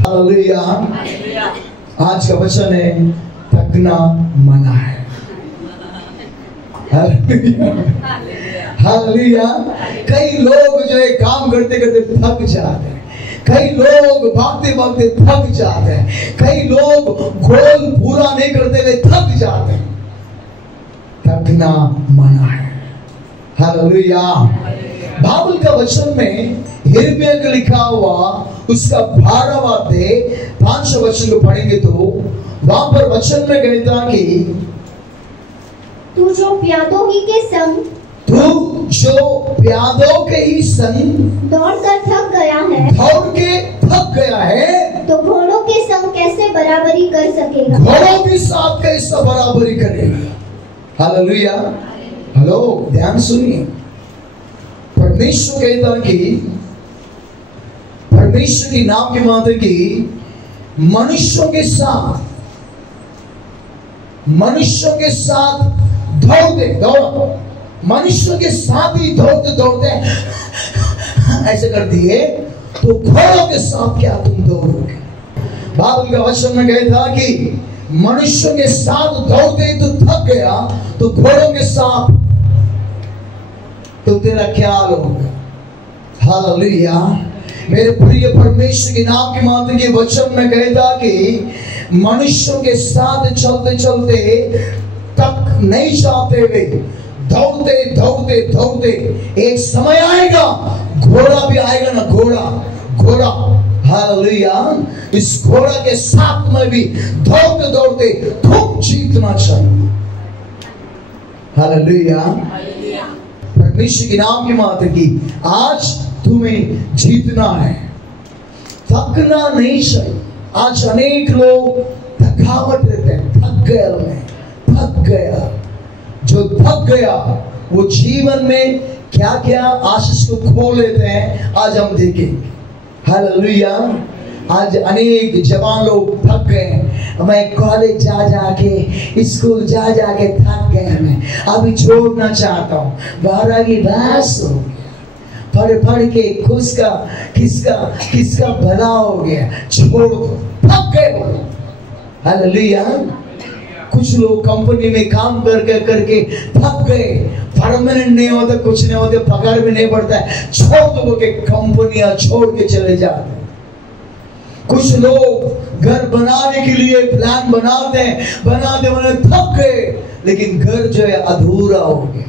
Hallelujah. आज का वचन है थकना मना है। हालेलुया। कई लोग जो है काम करते करते थक जाते हैं, कई लोग भागते भागते थक जाते हैं, कई लोग गोल पूरा नहीं करते हुए थक जाते हैं। थकना मना है। हालेलुया। बाइबल का वचन में यिर्मयाह का लिखा हुआ उसका 12वां अध्याय 5 वचन को पढ़ेंगे तो वहां पर वचन में कहता कि तू जो प्यादों ही के संग दौड़कर थक गया है, तो घोड़ों के संग कैसे बराबरी कर सकेगा? घोड़ों के साथ कैसे बराबरी करेगा? हालेलुया। हेलो, ध्यान सुनिए। परमेश्वर कहता कि परमेश्वर की नाम की मात्र की मनुष्यों के साथ दौड़ो, मनुष्यों के साथ ही दौड़ते दौड़ते ऐसे कर दिए तो घोड़ों के साथ क्या तुम दौड़ोगे? बाइबल का वचन में कहता कि मनुष्यों के साथ दौड़ते तो थक गया, तो घोड़ों के साथ तो तेरा क्या होगा? हालेलुया। मेरे प्रिय परमेश्वर के नाम की मात्र के वचन में कहता कि मनुष्यों के साथ चलते चलते तक नहीं जाते हुए दौड़ते दौड़ते दौड़ते एक समय आएगा, घोड़ा भी आएगा ना, घोड़ा। हालेलुया। इस घोड़ा के साथ में भी दौड़ते दौड़ते तुम जीतना चाहिए। हालेलुया। परमेश्वर के नाम की मात्र की आज तुम्हें जीतना है, थकना नहीं चाहिए। आज अनेक लोग थकावट रहते हैं, थक गया। जो थक गया वो जीवन में क्या क्या आशीष को खो लेते हैं, आज हम देखेंगे। हालेलुया। आज अनेक जवान लोग थक गए। मैं कॉलेज जा स्कूल जा के थक गया, मैं अभी छोड़ना चाहता हूँ। 12 की बस हो गया, पढ़ के किसका भला हो गया, छोड़ दो, थक गए वो। हालेलुया। कुछ लोग कंपनी में काम करके थक गए, परमानेंट नहीं होता, कुछ नहीं होता, पगार भी नहीं बढ़ता है, छोड़ दो के कंपनियां छोड़ के चले जाते। कुछ लोग घर बनाने के लिए प्लान बनाते थक गए, लेकिन घर जो है अधूरा हो गया।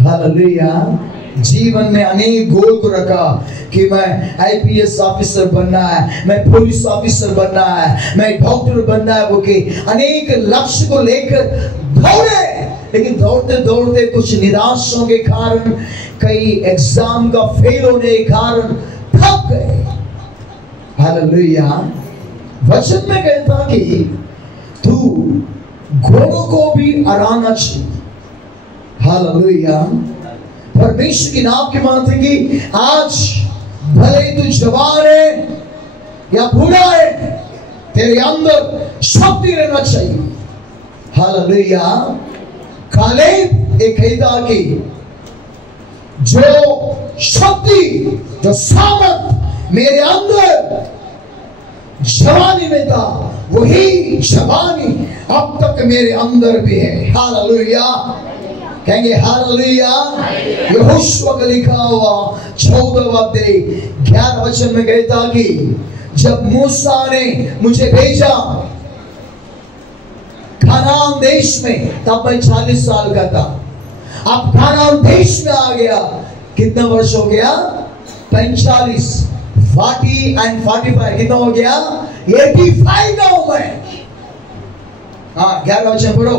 हालेलुया। जीवन में अनेक गोल को रखा कि मैं आईपीएस ऑफिसर बनना है, मैं पुलिस ऑफिसर बनना है, मैं डॉक्टर बनना है, वो के अनेक लक्ष्य को लेकर दौड़े, लेकिन दौड़ते दौड़ते कुछ निराशों के कारण, कई एग्जाम का फेल होने के कारण थक गए। हालेलुया। वचन में कहता कि तू घोड़ों को भी हराना चाहिए। हालेलुया। परमेश्वर की नाम की मात्र की आज भले तू जवान है या बूढ़ा है, तेरे अंदर शक्ति रहना चाहिए। हालेलुया। कालेब एक कहता कि जो शक्ति, जो सामर्थ मेरे अंदर जवानी में था, वही जवानी अब तक मेरे अंदर भी है। हालेलुया। कहेंगे हालेलुया। यहोशुआ का लिखा हुआ 14वां अध्याय 11 वचन में कहता कि जब मूसा ने मुझे भेजा कनान देश में, तब मैं 40 साल का था। अब कनान देश में आ गया, कितना वर्ष हो गया? 45, 40 and 45, कितना हो गया? 85 का हूं मैं। हाँ, 11 वचन पढ़ो,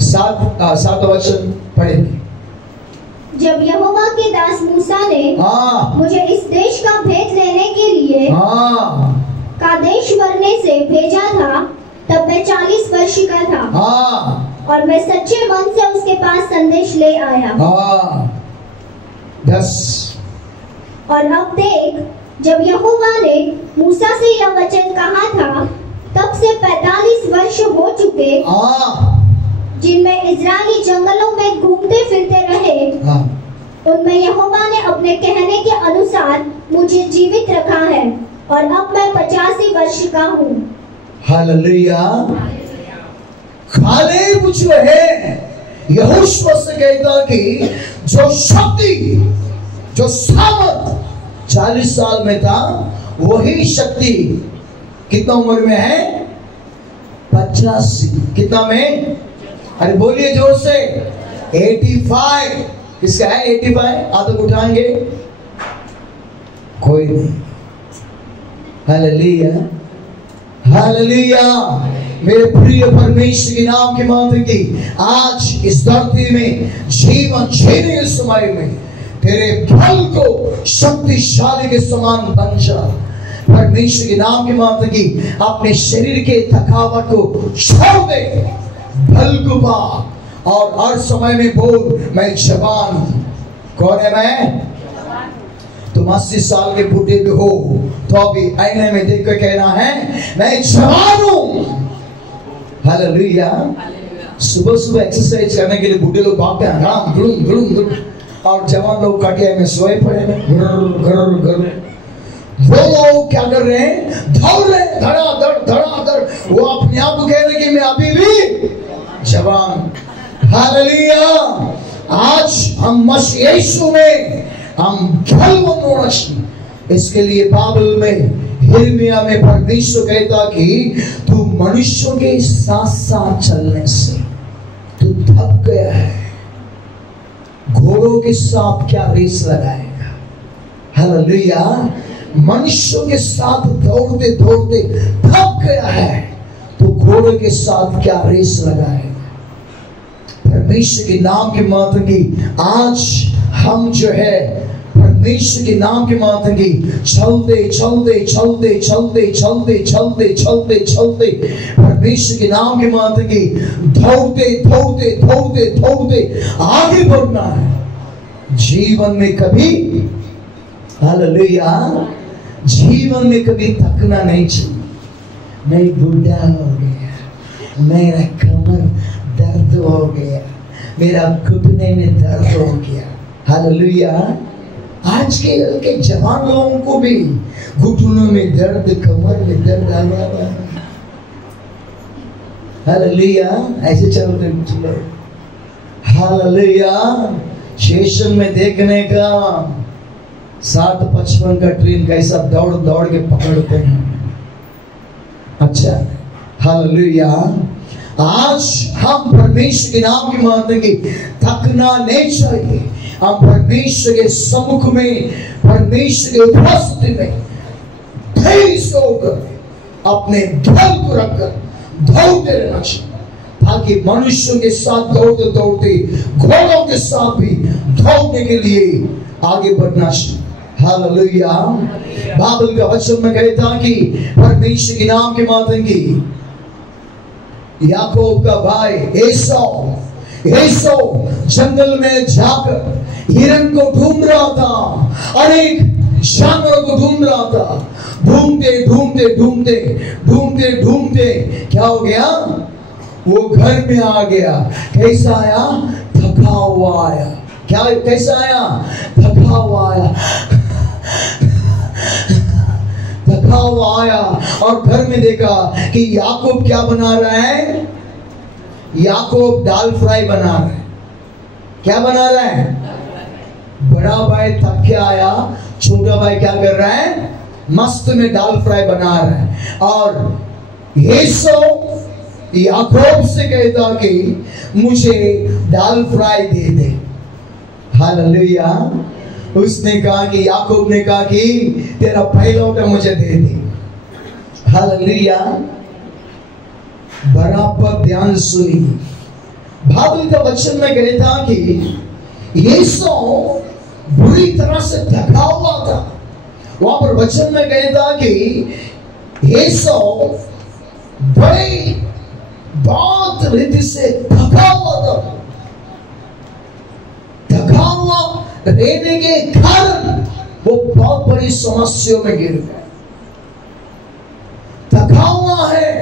7 वचन पढ़ेंगे। जब यहोवा के दास मूसा ने मुझे इस देश का भेद लेने के लिए कादेश बरने से भेजा था, तब मैं 40 वर्ष का था। और मैं सच्चे मन से उसके पास संदेश ले आया। 10। और अब देख, जब यहोवा ने मूसा से यह वचन कहा था, तब से 45 वर्ष हो चुके, जिनमें इज़राइली जंगलों में घूमते फिरते रहे। उनमें यहोवा ने अपने कहने के अनुसार मुझे जीवित रखा है। और अब मैं 85 वर्ष का हूँ। हालेलुया। कालेब जो है यहोशुआ से कहता कि जो शक्ति, जो सामर्थ 40 साल में था, वही शक्ति कितना उम्र में है? 85। कितना में? अरे बोलिए जोर से। 85। किसका है 85? हाथ उठाएंगे? कोई नहीं। Hallelujah, hallelujah. मेरे प्रिय परमेश्वर के नाम के माध्यम की आज इस धरती में जीवन जीने के समय में तेरे बल को शक्तिशाली के समान बन जा। परमेश्वर के नाम के माध्यम की अपने शरीर के थकावट को छोड़ दे, बल को पा और हर समय में बोल, मैं जवान हूं। कौन है मैं? तुम 80 साल के बूढ़े भी हो तो अभी आईने में देख कर कहना है मैं जवान हूं। हालेलुया। सुबह सुबह एक्सरसाइज करने के लिए बूढ़े लोग भागते हैं, राम गुरुम गुरुम गुरुम, और जवान लोग कटिया में सोए पड़े हैं। वो लोग क्या कर रहे हैं? दौड़ रहे हैं, धड़ाधड़ धड़ाधड़। वो अपने आप को कह रहे कि मैं अभी भी जवान। हालेलुया। आज हम मसीह यीशु में हम बलवान होना चाहिए। इसके लिए बाइबल में यिर्मयाह में परमेश्वर कहता कि तू मनुष्यों के साथ साथ चलने से तू थक गया है, घोड़ों के साथ क्या रेस लगाएगा? हालेलुया। मनुष्यों के साथ दौड़ते दौड़ते थक गया है तो घोड़ों के साथ क्या रेस लगाएगा? परमेश्वर के नाम के माध्यम की आज हम जो है परमेश्वर के नाम के माध्यम की चलते चलते चलते चलते चलते चलते चलते चलते परमेश्वर के नाम के माध्यम की दौड़ते दौड़ते दौड़ते दौड़ते आगे बढ़ना है। जीवन में कभी, हालेलुया, जीवन में कभी थकना नहीं चाहिए। मैं बुढ़ा हो गया, मेरा कमर दर्द हो गया, मेरा घुटने में दर्द हो गया। हालेलुया। आज के जवान लोगों को भी घुटनों में दर्द, कमर में दर्द आ गया। हालेलुया। ऐसे चलते चलो। हालेलुया। स्टेशन में देखने का 7:55 का ट्रेन कैसा दौड़ दौड़ के पकड़ते हैं। अच्छा, हालेलुया। आज हम परमेश्वर के नाम की मानते कि थकना नहीं चाहिए। हम परमेश्वर के सम्मुख में, परमेश्वर के उपस्थिति में धैर्य से होकर अपने बल को रखकर दौड़ते रहना चाहिए, ताकि मनुष्यों के साथ दौड़ते दौड़ते घोड़ों के साथ भी दौड़ने के लिए आगे बढ़ना चाहिए। हालेलुया। बाइबल का वचन में कहता कि परमेश्वर के नाम के माध्यम की याकूब का भाई एसाव जंगल में जाकर हिरन को ढूंढ रहा था, अनेक जानवरों को ढूंढ रहा था। ढूंढते ढूंढते ढूंढते ढूंढते ढूंढते क्या हो गया? वो घर में आ गया। कैसा आया? थका हुआ आया। क्या कैसा आया? थका हुआ आया। थका हुआ आया और घर में देखा कि याकूब क्या बना रहा है? याकूब दाल फ्राई बना रहा है। क्या बना रहा है? बड़ा भाई थक के आया, छोटा भाई क्या कर रहा है? मस्त में दाल फ्राई बना रहा है। और एसाव याकूब से कहता कि मुझे दाल फ्राई दे दे। हालेलुया। उसने कहा कि याकूब ने कहा कि तेरा पहलौठा मुझे दे दे। हालेलुया। बराबर ध्यान सुनी। बाइबल का वचन में कहता कि एसाव बुरी तरह से थका हुआ था। वहां पर वचन में कहता कि एसाव बड़े बहुत रीति से थका हुआ था। थका हुआ रहने के कारण वो बहुत बड़ी समस्याओं में गिर गया। थका हुआ है,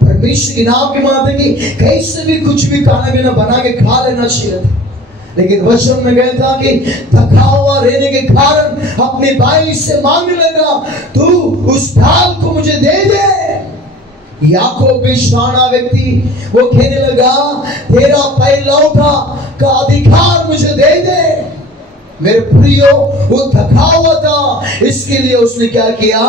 परमेश्वर के नाम के माध्यम की कैसे भी कुछ भी खाना पीना बना के खा लेना चाहिए था, लेकिन वचन में कहता कि थका हुआ रहने के कारण अपने भाई से मांगने लगा, तू उस ढाल को मुझे दे दे। याकूब भी शाना व्यक्ति, वो कहने लगा, तेरा पैलौठा का अधिकार मुझे दे दे। मेरे प्रियो, वो थका हुआ था, इसके लिए उसने क्या किया,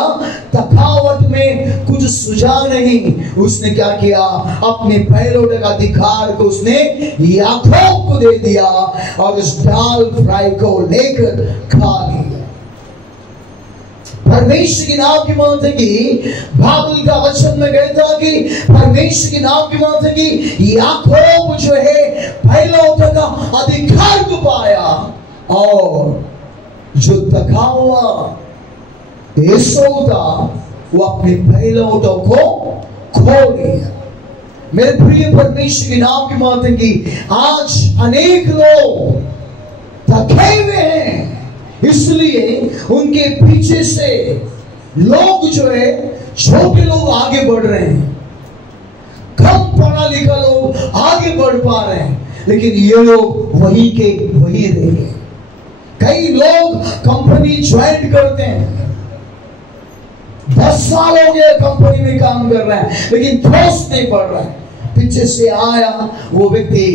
थकावट में कुछ सुझा नहीं, उसने क्या किया, अपने पैलौठे का अधिकार को उसने याकूब को दे दिया और उस दाल फ्राई को लेकर खा लिया। परमेश्वर के नाम की मानते की बाइबल का वचन में कहता कि परमेश्वर के नाम की मानते की याकूब जो है पैलौठे का अधिकार को पाया और जो थका हुआ एसौ था वो अपने पैलौठों को खो लिया। मेरे प्रिय परमेश्वर के नाम की मानते की आज अनेक लोग थके हुए हैं, इसलिए उनके पीछे से लोग जो है छोटे लोग आगे बढ़ रहे हैं, कम पढ़ा लिखा लोग आगे बढ़ पा रहे हैं, लेकिन ये लोग वही के वही रह गए। कई लोग कंपनी ज्वाइन करते हैं, 10 साल हो गए कंपनी में काम कर रहे हैं, लेकिन पोस्ट नहीं बढ़ रहा है। पीछे से आया वो व्यक्ति,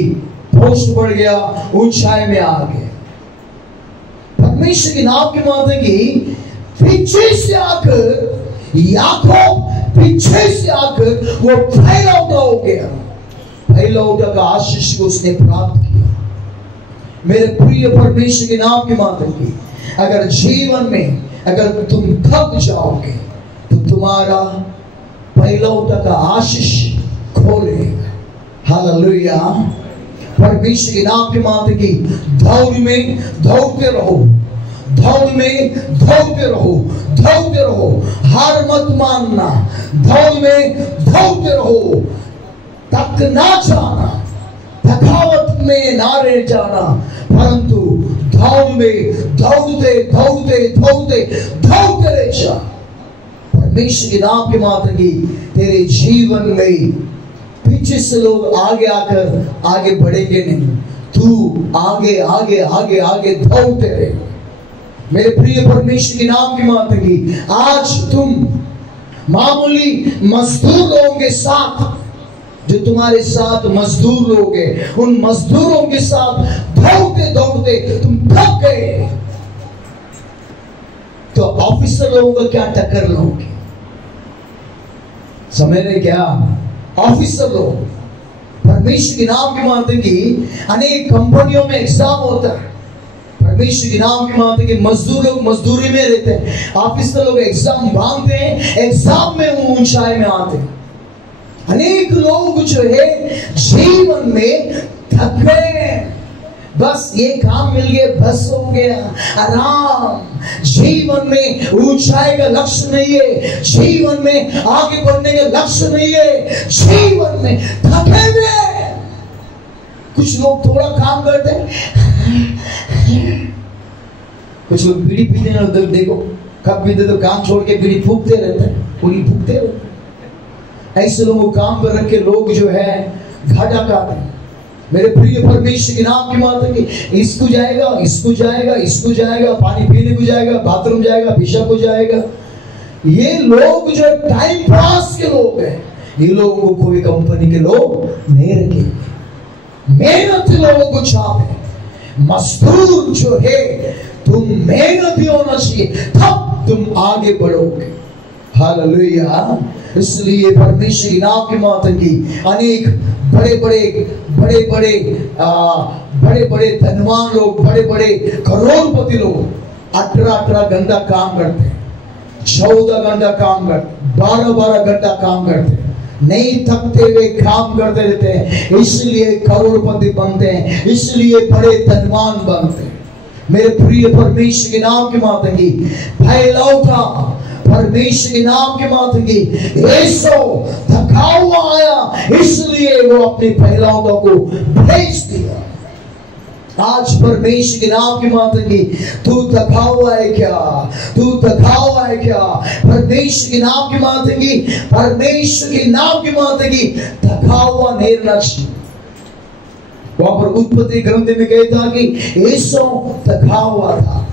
पोस्ट बढ़ गया, ऊंचाई में आ गया। परमेश्वर के नाम की माते की पीछे से आकर याकूब पीछे से आकर वो पैलौठा हो गया, पैलौठा का आशीष को उसने प्राप्त किया। मेरे प्रिय परमेश्वर के नाम की माते की अगर जीवन में अगर तुम थक जाओगे तो तुम्हारा पैलौठा का आशीष खोलेगा। हालेलुया। परमेश्वर के नाम की माते की दौड़ में दौड़ते रहो, दौड़ में दौड़ते रहो, दौड़ते रहो, हार मत मानना, दौड़ में दौड़ते रहो, थक ना जाना, थकावट में ना रह जाना, परंतु दौड़ में दौड़ते दौड़ते दौड़ते दौड़ते रह जा। परमेश्वर के नाम की माते की तेरे जीवन में पीछे से लोग आगे आकर आगे बढ़ेंगे नहीं, तू आगे आगे आगे आगे दौड़ते रहे। मेरे प्रिय परमेश्वर के नाम की माते की आज तुम मामूली मजदूर लोगों के साथ, जो तुम्हारे साथ मजदूर लोग हैं, उन मजदूरों के साथ दौड़ते दौड़ते तुम थक गए, तो ऑफिसर लोगों का क्या टक्कर लोगे? समझ रहे क्या? ऑफिसर लोग परमेश्वर के नाम की मानते की अनेक कंपनियों में एग्जाम होता है, परमेश्वर के नाम की मानते की मजदूर लोग मजदूरी में रहते हैं, ऑफिसर लोग एग्जाम भागते हैं, एग्जाम में ऊंचाई में आते हैं। अनेक लोग जो है जीवन में थक गए, बस ये काम मिल गया बस हो गया, आराम। जीवन में ऊंचाई का लक्ष्य नहीं है, जीवन में आगे बढ़ने का लक्ष्य नहीं है, जीवन में थके हुए। कुछ लोग थोड़ा काम करते हैं, कुछ लोग बीड़ी पीते हैं, देखो कब पीते तो काम छोड़ के बीड़ी फूकते रहते हैं, पूरी फूकते रहते हैं। ऐसे लोगों को काम पर रख के लोग जो है घाटा काटते हैं। मेरे प्रिय परमेश्वर के नाम की बात है कि इसको जाएगा, इसको जाएगा, इसको जाएगा, पानी पीने को जाएगा, बाथरूम जाएगा, पेशाब को जाएगा। ये लोग जो टाइम पास के लोग हैं, ये लोगों को कोई कंपनी के लोग नहीं रखेंगे। मेहनती लोगों को छापे, मजदूर जो है तुम मेहनती होना चाहिए, तब तुम आगे बढ़ोगे। हालेलुया। इसलिए परमेश्वर की नाम की माता की अनेक बड़े बड़े धनवान लोग, बड़े बड़े करोड़पति लोग 18 घंटा काम करते हैं, 14 घंटा काम करते, 12 घंटा काम करते, नहीं थकते हुए काम करते रहते हैं, इसलिए करोड़पति बनते हैं, इसलिए बड़े धनवान बनते हैं। मेरे प्रिय परमेश्वर के नाम की माता की पैलौठा, परमेश्वर के नाम के माते की एसौ थका हुआ आया, इसलिए वो अपने पैलौठों को भेज दिया। आज परमेश्वर के नाम की माते की तू थका हुआ है क्या? तू थका हुआ है क्या? परमेश्वर के नाम की माते की, परमेश्वर के नाम की माते की थका हुआ नहीं रहना चाहिए। वहां पर उत्पत्ति ग्रंथ में कहता कि एसौ थका हुआ था,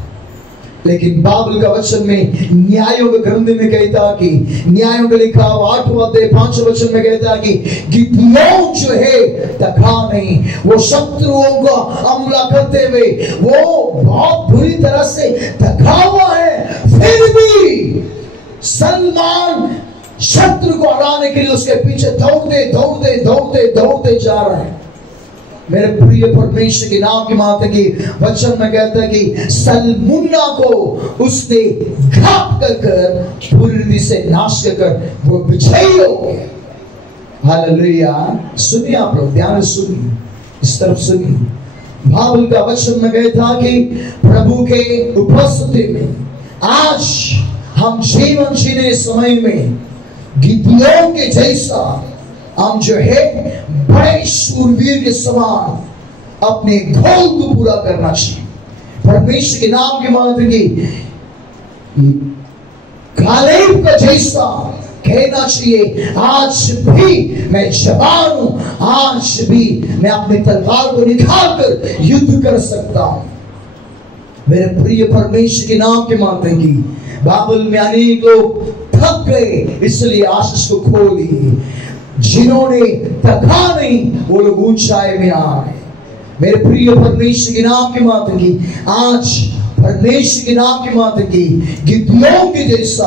लेकिन बाइबल का वचन में न्यायों के ग्रंथ में कहता कि न्यायों का लिखा 8वां अध्याय 5वें वचन में कहता कि गिदोन जो है थका नहीं। वो शत्रुओं का हमला करते हुए वो बहुत बुरी तरह से थका हुआ है, फिर भी सलमान शत्रु को हराने के लिए उसके पीछे दौड़ते दौड़ते दौड़ते दौड़ते जा रहे हैं। मेरे प्रिय परमेश्वर के नाम की माता की वचन में कहता है कि सलमुन्ना को उसने घात कर पूरी रीति से नाश कर वो विजयी हो गया। हालेलुया। सुनिए आप लोग, ध्यान से सुनिए, इस तरफ सुनिए। बाइबल का वचन में कहता कि प्रभु के उपस्थिति में आज हम जीवन जीने समय में गिदोन के जैसा हम जो है बड़े शूरवीर के समान अपने गोल को पूरा करना चाहिए। परमेश्वर के नाम की मात्र की कालेब का जैसा कहना चाहिए, आज भी मैं जवान हूं, आज भी मैं अपनी तलवार को निकाल कर युद्ध कर सकता हूं। मेरे प्रिय परमेश्वर के नाम के मात्र की बाइबल में अनेक लोग थक गए, इसलिए आशीष को खो लिए। जिन्होंने थका नहीं वो लोग ऊंचाई में आ गए। मेरे प्रिय परमेश्वर के नाम की मात्र की आज परमेश्वर के नाम की मात्र की गिदोन के जैसा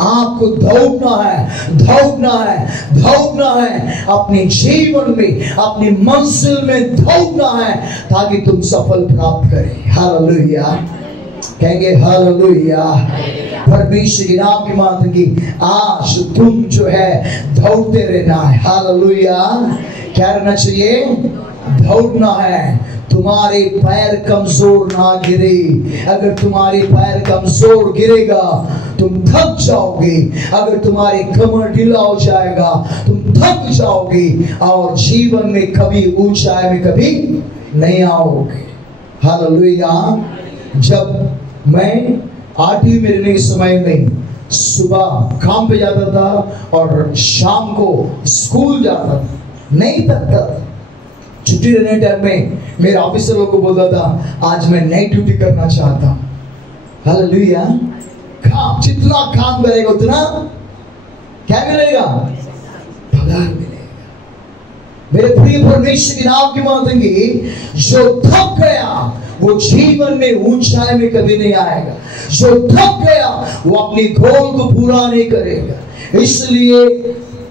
आपको दौड़ना है, दौड़ना है, दौड़ना है। अपने जीवन में अपनी मंजिल में दौड़ना है ताकि तुम सफल प्राप्त करें। हालेलुया, कहेंगे हालेलुया। परमेश्वर के नाम की मात्र की आज तुम जो है दौड़ते रहना है। हालेलुया। क्या रहना चाहिए? दौड़ना है। तुम्हारे पैर कमजोर ना गिरे। अगर तुम्हारे पैर कमजोर गिरेगा तुम थक जाओगे। अगर तुम्हारी कमर ढीला हो जाएगा तुम थक जाओगे और जीवन में कभी ऊंचाई में कभी नहीं आओगे। हालेलुया। जब मैं आठवीं में रहने के समय में सुबह काम पे जाता था और शाम को स्कूल जाता था, नहीं थकता था। छुट्टी रहने टाइम में मेरे ऑफिसर लोग को बोलता था आज मैं नाइट ड्यूटी करना चाहता हूं। हालेलुया। काम जितना काम करेगा उतना क्या मिलेगा? पगार मिलेगा। मेरे प्रिय परमेश्वर के नाम की मातेंगे, जो थक गया वो जीवन में ऊंचाई में कभी नहीं आएगा। जो थक गया वो अपनी गोल को पूरा नहीं करेगा। इसलिए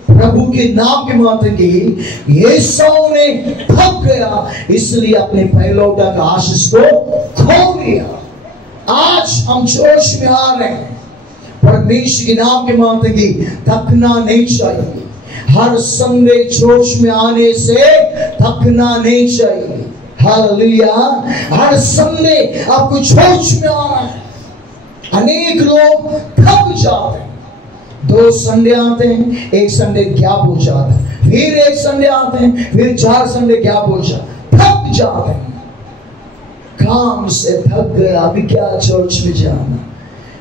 प्रभु के नाम के मात्र की यीशु ने थक गया, इसलिए अपने पहलौठा का आशीष को खो दिया। आज हम जोश में आ रहे हैं। परमेश्वर के नाम के मात्र की थकना नहीं चाहिए। हर संडे जोश में आने से थकना नहीं चाहिए। हालेलुया। हर संडे आपको जोश में आना है। अनेक लोग थक जाते हैं। 2 संडे आते हैं, एक संडे गैप हो जाता है, फिर एक संडे आते हैं, फिर 4 संडे गैप हो जाता, थक जाते हैं। काम से थक गया, अभी क्या चर्च में जाना।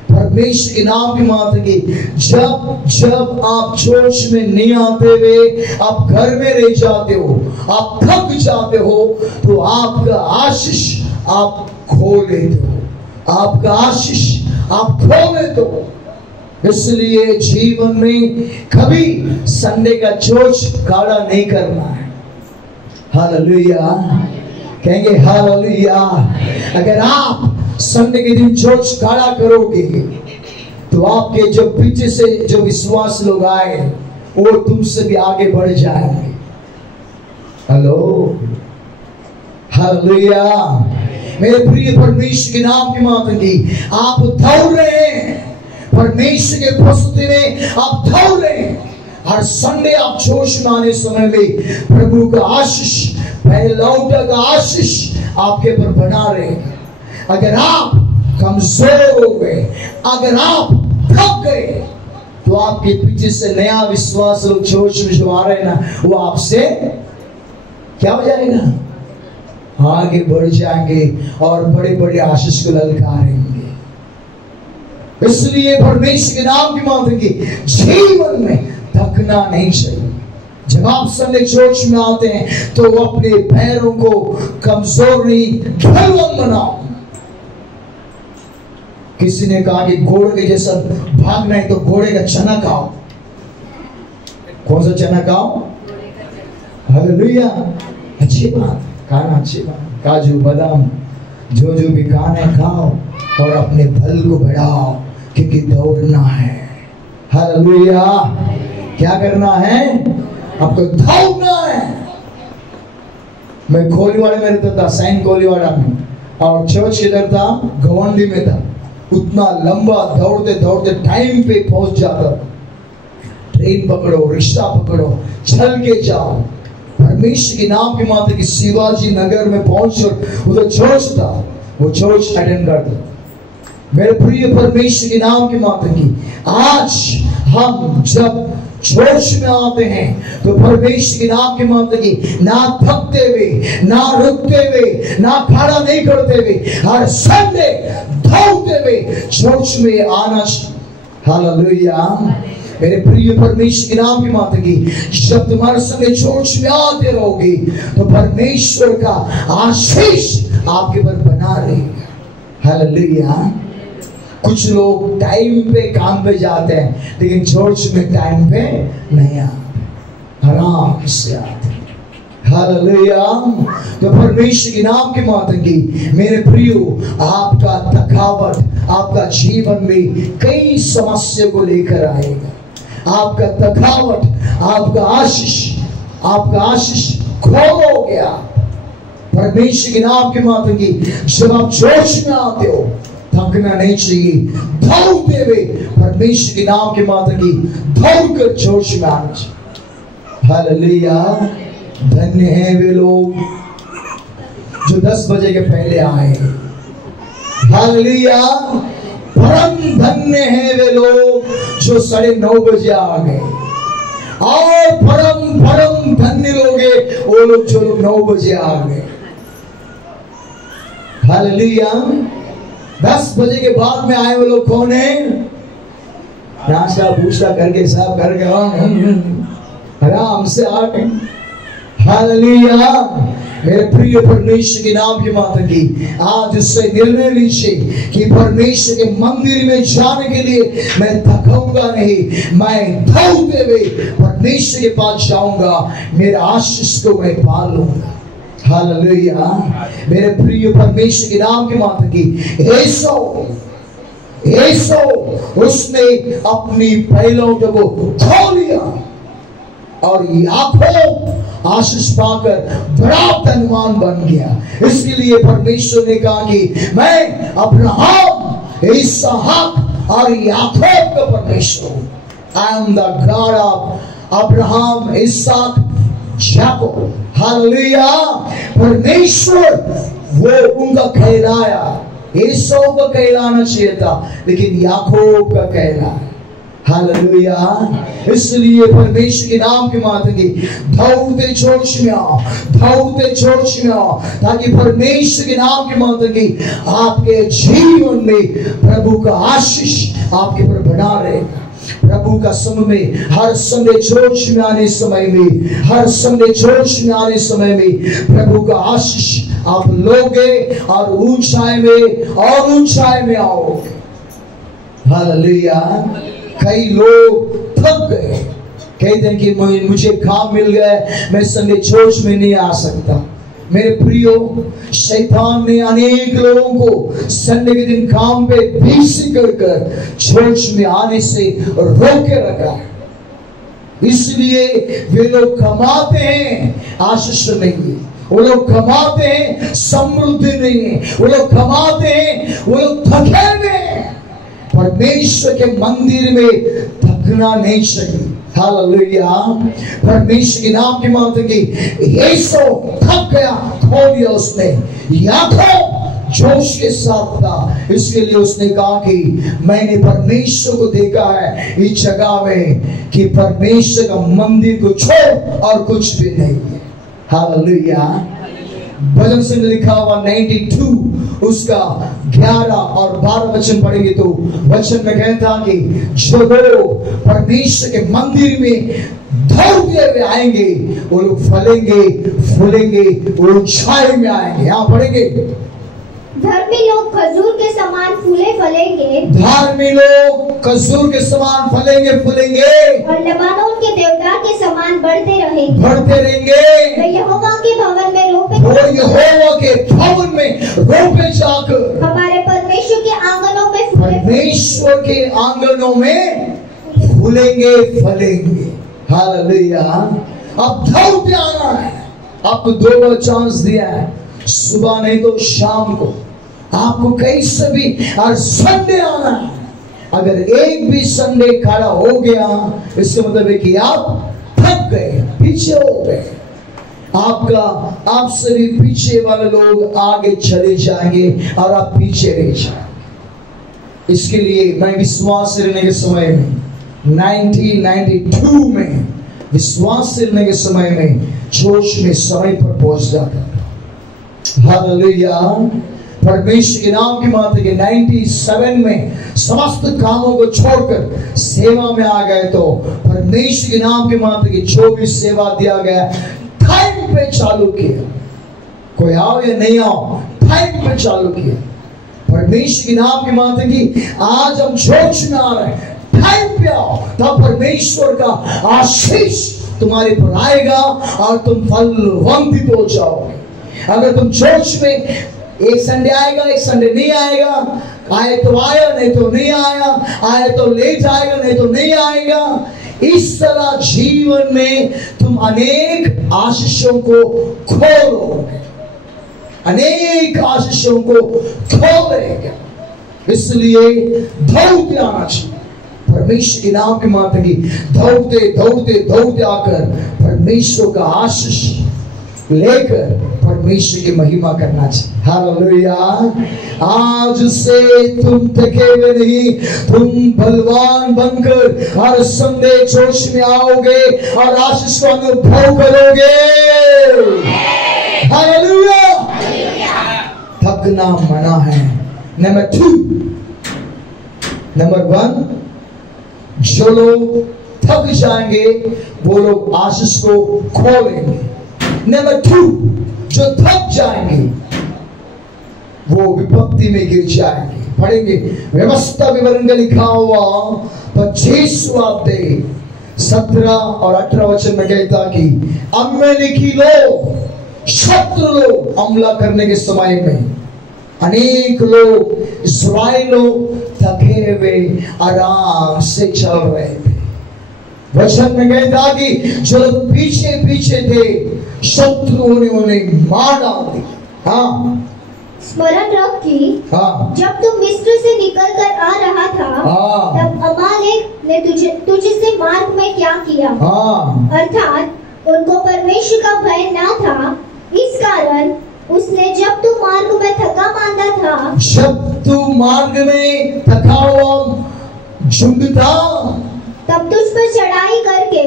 परमेश्वर के नाम की मात्र की जब आप चर्च में नहीं आते हुए आप घर में रह जाते हो, आप थक जाते हो, तो आपका आशीष आप खो लेते हो। आपका आशीष आप खो लेते हो। इसलिए जीवन में कभी संडे का चर्च गाढ़ा नहीं करना है। हालेलुया। कहेंगे हालेलुया। अगर आप संडे के दिन चर्च गाढ़ा करोगे तो आपके जो पीछे से जो विश्वास लोग आए वो तुमसे भी आगे बढ़ जाएंगे। Hello, hallelujah. मेरे प्रिय परमेश्वर के नाम की मात्र की आप दौड़ रहे हैं। परमेश्वर के उपस्थिति में आप दौड़ रहे हैं। हर संडे आप जोश में आने समय में प्रभु का आशीष, पहलौठा का आशीष आपके ऊपर बना रहेगा। अगर आप कमजोर हो गए, अगर आप थक गए, तो आपके पीछे से नया विश्वास लोग जोश में जो आ रहे हैं ना, वो आपसे क्या हो जाएगा? आगे बढ़ जाएंगे और बड़े बड़े आशीष को ललकारेंगे। इसलिए परमेश्वर के नाम की मात्र की जीवन में थकना नहीं चाहिए। जब आप संडे चर्च में आते हैं तो अपने पैरों को कमजोर नहीं, ढलवन बनाओ। किसी ने कहा कि घोड़े के जैसा भागना है तो घोड़े का चना खाओ। कौन सा चना खाओ? हालेलुया, अच्छी बात, खाना अच्छी बात, काजू बादाम जो जो भी खाना है खाओ और अपने बल को बढ़ाओ, क्योंकि दौड़ना है। हालेलुया, क्या करना है? आपको दौड़ना है। मैं कोलीवाड़ा में रहता था, सैन कोलीवाड़ा में, और चर्च इधर था, गवंडी में था। उतना लंबा दौड़ते दौड़ते टाइम पे पहुंच जाता। ट्रेन पकड़ो, रिक्शा पकड़ो, चल के जाओ। परमेश्वर के नाम के मात्र की शिवाजी नगर में पहुंच, उधर चर्च था, वो चर्च अटेंड करता। मेरे प्रिय परमेश्वर के नाम के मात्र की, आज हम जब चर्च में आते हैं तो परमेश्वर के नाम के मात्र की ना थकते हुए, ना रुकते हुए, ना खड़ा नहीं करते हुए, हर संडे दौड़ते हुए चर्च में आना चाहिए। हालेलुया, मेरे प्रिय परमेश्वर के नाम की मात्र की, जब तुम्हारे संगे चर्च में आते रहोगे तो परमेश्वर का आशीष आपके पर बना रहेगा। हालेलुया। कुछ लोग टाइम पे काम पे जाते हैं लेकिन चर्च में टाइम पे नहीं आते, आराम से आते। हालेलुया। तो परमेश्वर के नाम के मात्र की मेरे प्रियो, आपका थकावट आपका जीवन में कई समस्या को लेकर आएगा। आपका थकावट, आपका आशीष खो हो गया। परमेश्वर के नाम के मात्र की, जब आप चर्च में आते हो थकना नहीं चाहिए, दौड़ते हुए परमेश्वर के नाम के मात्र की दौड़कर चर्च में आना चाहिए। हालेलुया। धन्य है वे लोग जो 10 बजे के पहले आए। हालेलुया। परम धन्य है वे लोग जो 9:30 बजे आ गए। और परम धन्य लोग हैं वो लोग जो 9 बजे आ गए। हालेलुया। 10 बजे के बाद में आए वो लोग कौन है? नाश्ता पूछता करके सब करके आराम से आ गए। हालेलुया। मेरे प्रिय परमेश्वर के नाम की मात्र की, आज उससे निर्णय लीजिए कि परमेश्वर के मंदिर में जाने के लिए मैं थकूंगा नहीं, मैं दौड़ते हुए परमेश्वर के पास जाऊंगा, मेरे आशीष को मैं पालूंगा। हालेलुया। मेरे प्रिय परमेश्वर के नाम के मात्र की, एसो उसने अपनी पहलौठों को धो लिया और याकूब आशीष पाकर बड़ा धनवान बन गया। इसके लिए परमेश्वर ने कहा कि मैं अब्राहम, इसहाक और याकूब का परमेश्वर हूं। I am the God of Abraham, Ishaq, Yakub. Hallelujah. परमेश्वर वो उनका कहलाया। एसौ का कहलाना चाहिए था लेकिन याकूब का कहलाया। हालेलुया। इसलिए परमेश्वर के नाम के मात्र की दौड़ते चर्च में आओ, दौड़ते चर्च में आओ, ताकि परमेश्वर के नाम के मात्र की आपके जीवन में प्रभु का आशीष आपके पर बना रहेगा। प्रभु का समय में, हर संडे चर्च में आने समय में, हर संडे चर्च में आने समय में प्रभु का आशीष आप लोगे और ऊंचाई में आओगे। हालेलुया। कई लोग थक गए, कहते हैं कि मुझे काम मिल गया, मैं संडे चर्च में नहीं आ सकता। मेरे प्रियो, शैतान ने अनेक लोगों को संडे के दिन काम पे बिजी कर चर्च में आने से रोक के रखा है। इसलिए वे लोग कमाते हैं, आशीष नहीं है। वो लोग कमाते हैं, समृद्धि नहीं है। वो लोग कमाते हैं, वो लोग थके हुए हैं। परमेश्वर के मंदिर में थकना नहीं चाहिए। हालेलुया। परमेश्वर के नाम की मात्र की, एसो थक गया, खो दिया उसने। याकूब जोश के साथ था, इसके लिए उसने कहा कि मैंने परमेश्वर को देखा है इस जगह में कि परमेश्वर का मंदिर को छोड़ और कुछ भी नहीं है। हालेलुया। भजन से लिखा हुआ 92 उसका 11 और 12 वचन पढ़ेंगे तो वचन में कहता कि जो लोग परमेश्वर के मंदिर में दौड़ते हुए आएंगे, वो लोग फलेंगे, फूलेंगे, वो लोग छाए में आएंगे। यहाँ पढ़ेंगे, धर्मी लोग खजूर के समान फूले फलेंगे, धर्मी लोग खजूर के समान फलेंगे, फूलेंगे, और लबानोन के देवदार के समान बढ़ते रहेंगे, बढ़ते रहेंगे। वे यहोवा के भवन में रोपे, वो यहोवा के भवन में रोपे जाकर हमारे परमेश्वर के आंगनों में फूले, परमेश्वर के आंगनों में फूलेंगे, फलेंगे। हालेलुया। अब दौड़ते आना है। आपको 2 बार चांस दिया है, सुबह नहीं तो शाम को। आपको कहीं से भी हर संडे आना है। अगर एक भी संडे खड़ा हो गया, इसका मतलब है कि आप थक गए, पीछे हो गए। आपसे भी पीछे वाले लोग आगे चले जाएंगे और आप पीछे रह जाएंगे। इसके लिए मैं विश्वास रहने के समय में 1992 में विश्वास करने के समय में जोश में समय पर पहुंच जाता। हालेलुया। परमेश्वर के नाम की बात है कि 97 में समस्त कामों को छोड़कर सेवा में आ गए, तो परमेश्वर के नाम की बात है कि जो भी सेवा दिया गया टाइम पे चालू किया। कोई आओ या नहीं आओ, टाइम पे चालू किया। परमेश्वर के नाम की बात है कि आज हम जोश में आ रहे हैं, टाइम पे आओ, तब परमेश्वर का आशीष तुम्हारे पर आएगा और तुम फलवंतित हो जाओगे। अगर तुम जोश में एक संडे आएगा, एक संडे नहीं आएगा, आए तो आया, नहीं तो नहीं आया, आए तो लेट आएगा, नहीं तो नहीं आएगा, इस तरह जीवन में तुम अनेक आशीषों को खोलोगे, अनेक आशीषों को खोलेगा। इसलिए दौड़ते आना चाहिए। परमेश्वर के नाम की माता की दौड़ते दौड़ते दौड़ते आकर परमेश्वर का आशीष लेकर परमेश्वर की महिमा करना चाहिए। हालेलुया। आज से तुम थके हुए नहीं, तुम बलवान बनकर हर संडे जोश में आओगे और आशीष को अनुभव करोगे। हालेलुया। थकना मना है। नंबर 2, नंबर 1, जो लोग थक जाएंगे वो लोग आशीष को खोलेंगे। नंबर 2, जो थक जाएंगे वो विपत्ति में गिर जाएंगे। पढ़ेंगे व्यवस्था विवरण का लिखा हुआ 25वां अध्याय 17 और 18 वचन में कहता कि अम्मेलिकी लोग, शत्रु लोग हमला करने के समय में अनेक लोग इस्राएल लोग थके हुए आराम से चल रहे थे। वचन में कहता कि जो लोग पीछे पीछे थे शत्रुओं ने उन्हें मार डाल दिया। हाँ, स्मरण रख कि जब तुम मिस्र से निकल कर आ रहा था, तब अमालेक ने तुझसे मार्ग में क्या किया, अर्थात उनको परमेश्वर का भय ना था। इस कारण उसने जब तू मार्ग में थका मांदा था, जब तू मार्ग में थका हुआ झुंड था, तब तुझ पर चढ़ाई करके,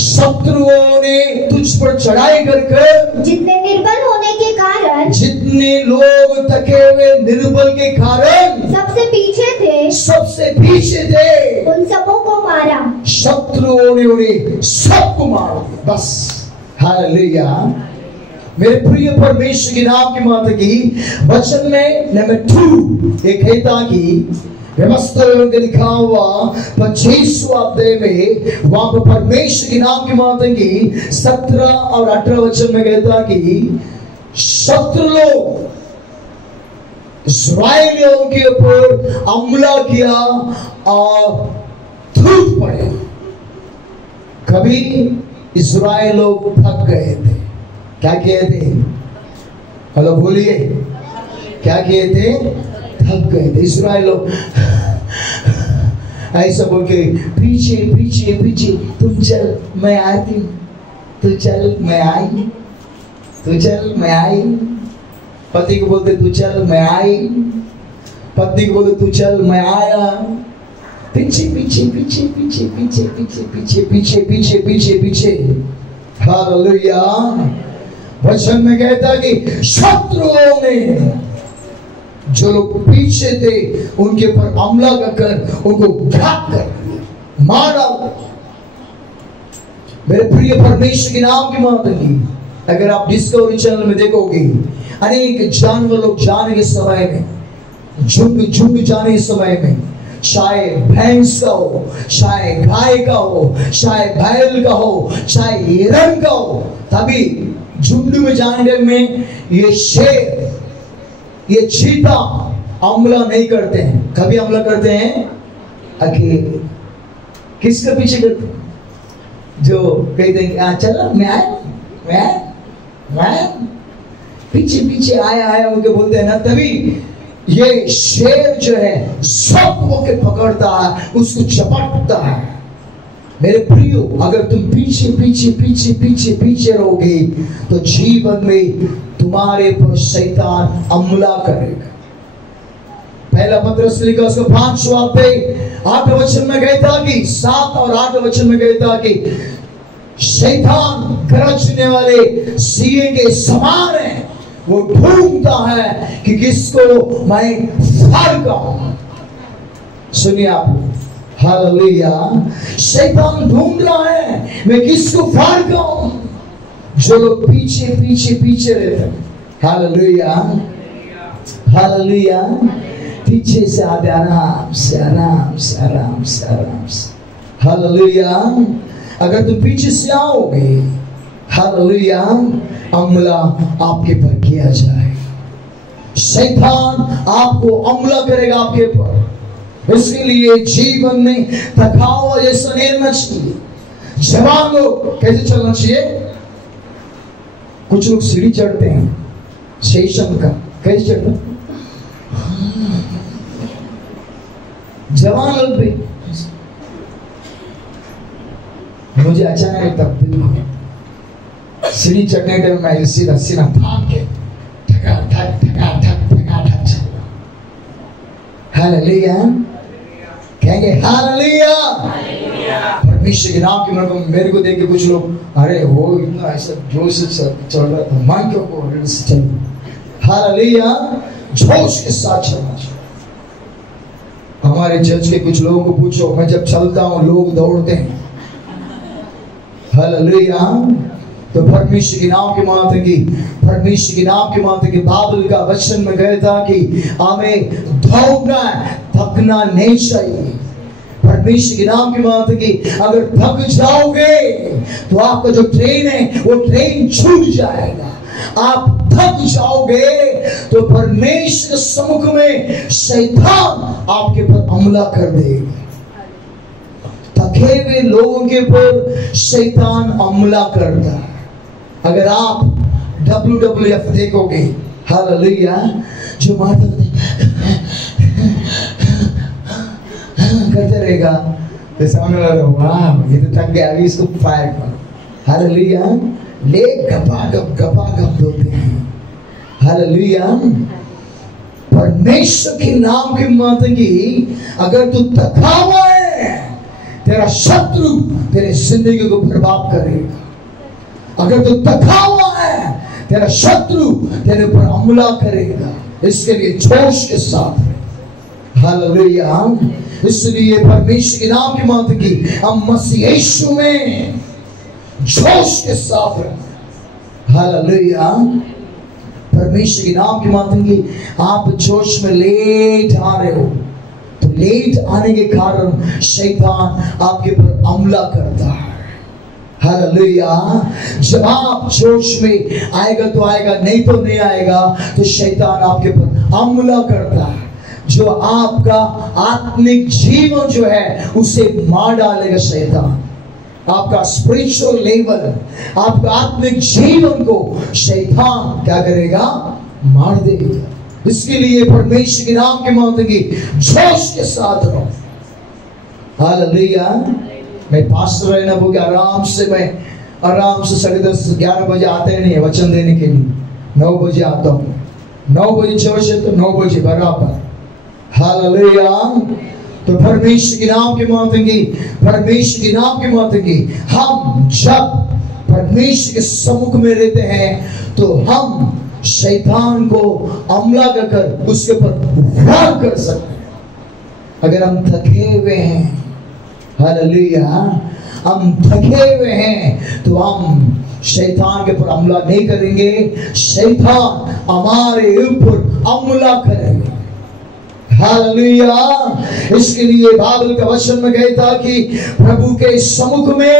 शत्रुओं ने तुझ पर चढ़ाई करके, जितने निर्बल होने के कारण, जितने लोग थके हुए निर्बल के कारण सबसे पीछे थे, उन सबों को मारा। शत्रुओं ने उन्हें सबको मार दिया। बस। हालेलुया। मेरे प्रिय परमेश्वर के नाम की माता की वचन में नंबर 2 एक कहता कि व्यवस्था में लिखा हुआ 25वां अध्याय में वहां पर परमेश्वर के नाम की माता की 17 और 18 वचन में कहता कि शत्रु लोग इस्राएलियों के ऊपर हमला किया और टूट पड़े। कभी इस्राएल लोग थक गए थे। क्या किए थे? हेलो बोलिए, क्या किए थे? थक गए थे। इस्राएल लोग ऐसा बोल के पीछे पीछे पीछे, तुम चल मैं आती हूँ, तू चल मैं आई, तू चल मैं आई। पति को बोलते तू चल मैं आई, पत्नी को बोलते तू चल मैं आया। पीछे पीछे पीछे पीछे पीछे पीछे पीछे पीछे पीछे पीछे पीछे। हालेलुया। वचन में कहता कि शत्रुओं ने जो लोग पीछे थे उनके पर हमला कर उनको घात कर मारा। मेरे प्रिय परमेश्वर के नाम की महिमा की। अगर आप डिस्कवरी चैनल में देखोगे, अनेक जानवर लोग जाने के समय में, झुंड जाने के समय में, चाहे भैंस का हो, चाहे गाय का हो, चाहे बैल का हो, चाहे हिरन का हो, तभी झुंड में जाने में ये शेर, ये चीता हमला नहीं करते हैं। कभी हमला करते हैं अकेले। किसके पीछे करते हैं? जो कहते हैं चलो मैं पीछे आया उनके बोलते हैं ना, तभी ये शेर जो है सब होके पकड़ता है, उसको चपटता है। मेरे प्रियो, अगर तुम पीछे रहोगे तो जीवन में तुम्हारे पर शैतान हमला करेगा। पहला पत्रस लिखा उसको 5वां अध्याय 8 वचन में कहता कि 7 और 8 वचन में कहता कि शैतान गरजने वाले सिंह के समान है, वो ढूंढता है कि किसको मैं फाड़ूं। सुनिए आप, हालेलुया। शैतान ढूंढ रहा है मैं किसको फाड़ूं। जो लोग पीछे रहते हैं, हालेलुया हालेलुया, पीछे से आते आराम से हालेलुया। अगर तुम पीछे से आओगे, हालेलुया, हमला आपके पर किया जाए। शैतान आपको हमला करेगा आपके पर। इसके लिए जीवन में थकाव जैसा नहीं रहना चाहिए। जवान लोग कैसे चलना चाहिए? कुछ लोग सीढ़ी चढ़ते हैं स्टेशन का, कैसे चढ़ते? जवान लोग भी, मुझे अचानक तब सीढ़ी चढ़ने के मैं सीधा भाग के ठक हालेलुया, कहेंगे हालेलुया। परमेश्वर के नाम की मेरे को देख के कुछ लोग, अरे वो इतना ऐसा जोश से चल रहा था, मान क्यों चल। हालेलुया, जोश के साथ चलना चाहिए। हमारे चर्च के कुछ लोगों को पूछो, मैं जब चलता हूँ लोग दौड़ते हैं। हालेलुया। तो परमेश्वर के नाम की माता की बाइबल का वचन में गया था कि हमें दौड़ना, थकना नहीं चाहिए। परमेश्वर के नाम की माता की, अगर थक जाओगे तो आपका जो ट्रेन है वो ट्रेन छूट जाएगा। आप थक जाओगे तो परमेश्वर के सम्मुख में शैतान आपके पर हमला कर देगा। थके हुए लोगों के पर शैतान हमला करता है। अगर आप WWF देखोगे, हालेलुया, जो मारता करते रहेगा तो सामने वाला, वाह ये तो थक गया, अभी इसको फायर करो। हालेलुया, ले गपा बोलते हैं। हालेलुया। परमेश्वर के नाम की मातगी, अगर तू थका हुआ है, तेरा शत्रु तेरे जिंदगी को बर्बाद करेगा। अगर तू थका हुआ है, तेरा शत्रु तेरे पर हमला करेगा। इसके लिए जोश के साथ, हालेलुया। इसलिए परमेश्वर के नाम की मातगी, हम मसीह यीशु में जोश के साथ, हालेलुया। परमेश्वर के नाम की मातगी, आप जोश में लेट आ रहे हो तो लेट आने के कारण शैतान आपके पर हमला करता है। हालेलुया। जब आप जोश में आएगा तो आएगा, नहीं तो नहीं आएगा, तो शैतान आपके पर हमला करता है। जो आपका आत्मिक जीवन जो है उसे मार डालेगा शैतान। आपका स्पिरिचुअल लेवल, आपका आत्मिक जीवन को शैतान क्या करेगा? मार देगा। इसके लिए परमेश्वर के नाम के मातगी जोश के साथ रहो। हालेलुया। मैं पास्टर रहना बोल के आराम से 10:30 बजे आते नहीं है वचन देने के लिए। 9 बजे आता हूँ। 9 बजे चर्च है तो 9 बजे बराबर। हालेलुया। तो परमेश्वर के नाम की मातगी, हम जब परमेश्वर के सम्मुख में रहते हैं तो हम शैतान को हमला कर उसके ऊपर वार कर सकते हैं। अगर हम थके हुए हैं, हालेलुया। हम थके हुए हैं तो हम शैतान के ऊपर हमला नहीं करेंगे, शैतान हमारे ऊपर हमला करेंगे। हालेलुया। इसके लिए बाइबल का वचन में कहता कि प्रभु के सम्मुख में,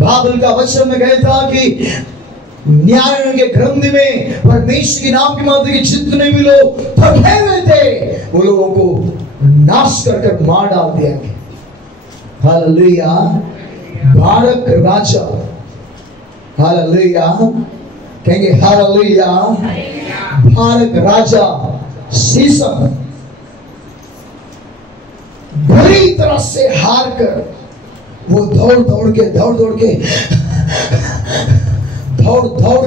बाइबल का वचन में कहता कि न्याय के ग्रंथ में परमेश्वर के नाम के माध्यम से जितने भी लोग थके हुए थे वो लोगों को नाश कर मार डाल दिया गया। हालेलुया। बारक राजा, हालेलुया, कहेंगे हालेलुया। बारक राजा सीसन बुरी तरह से हार कर वो दौड़ दौड़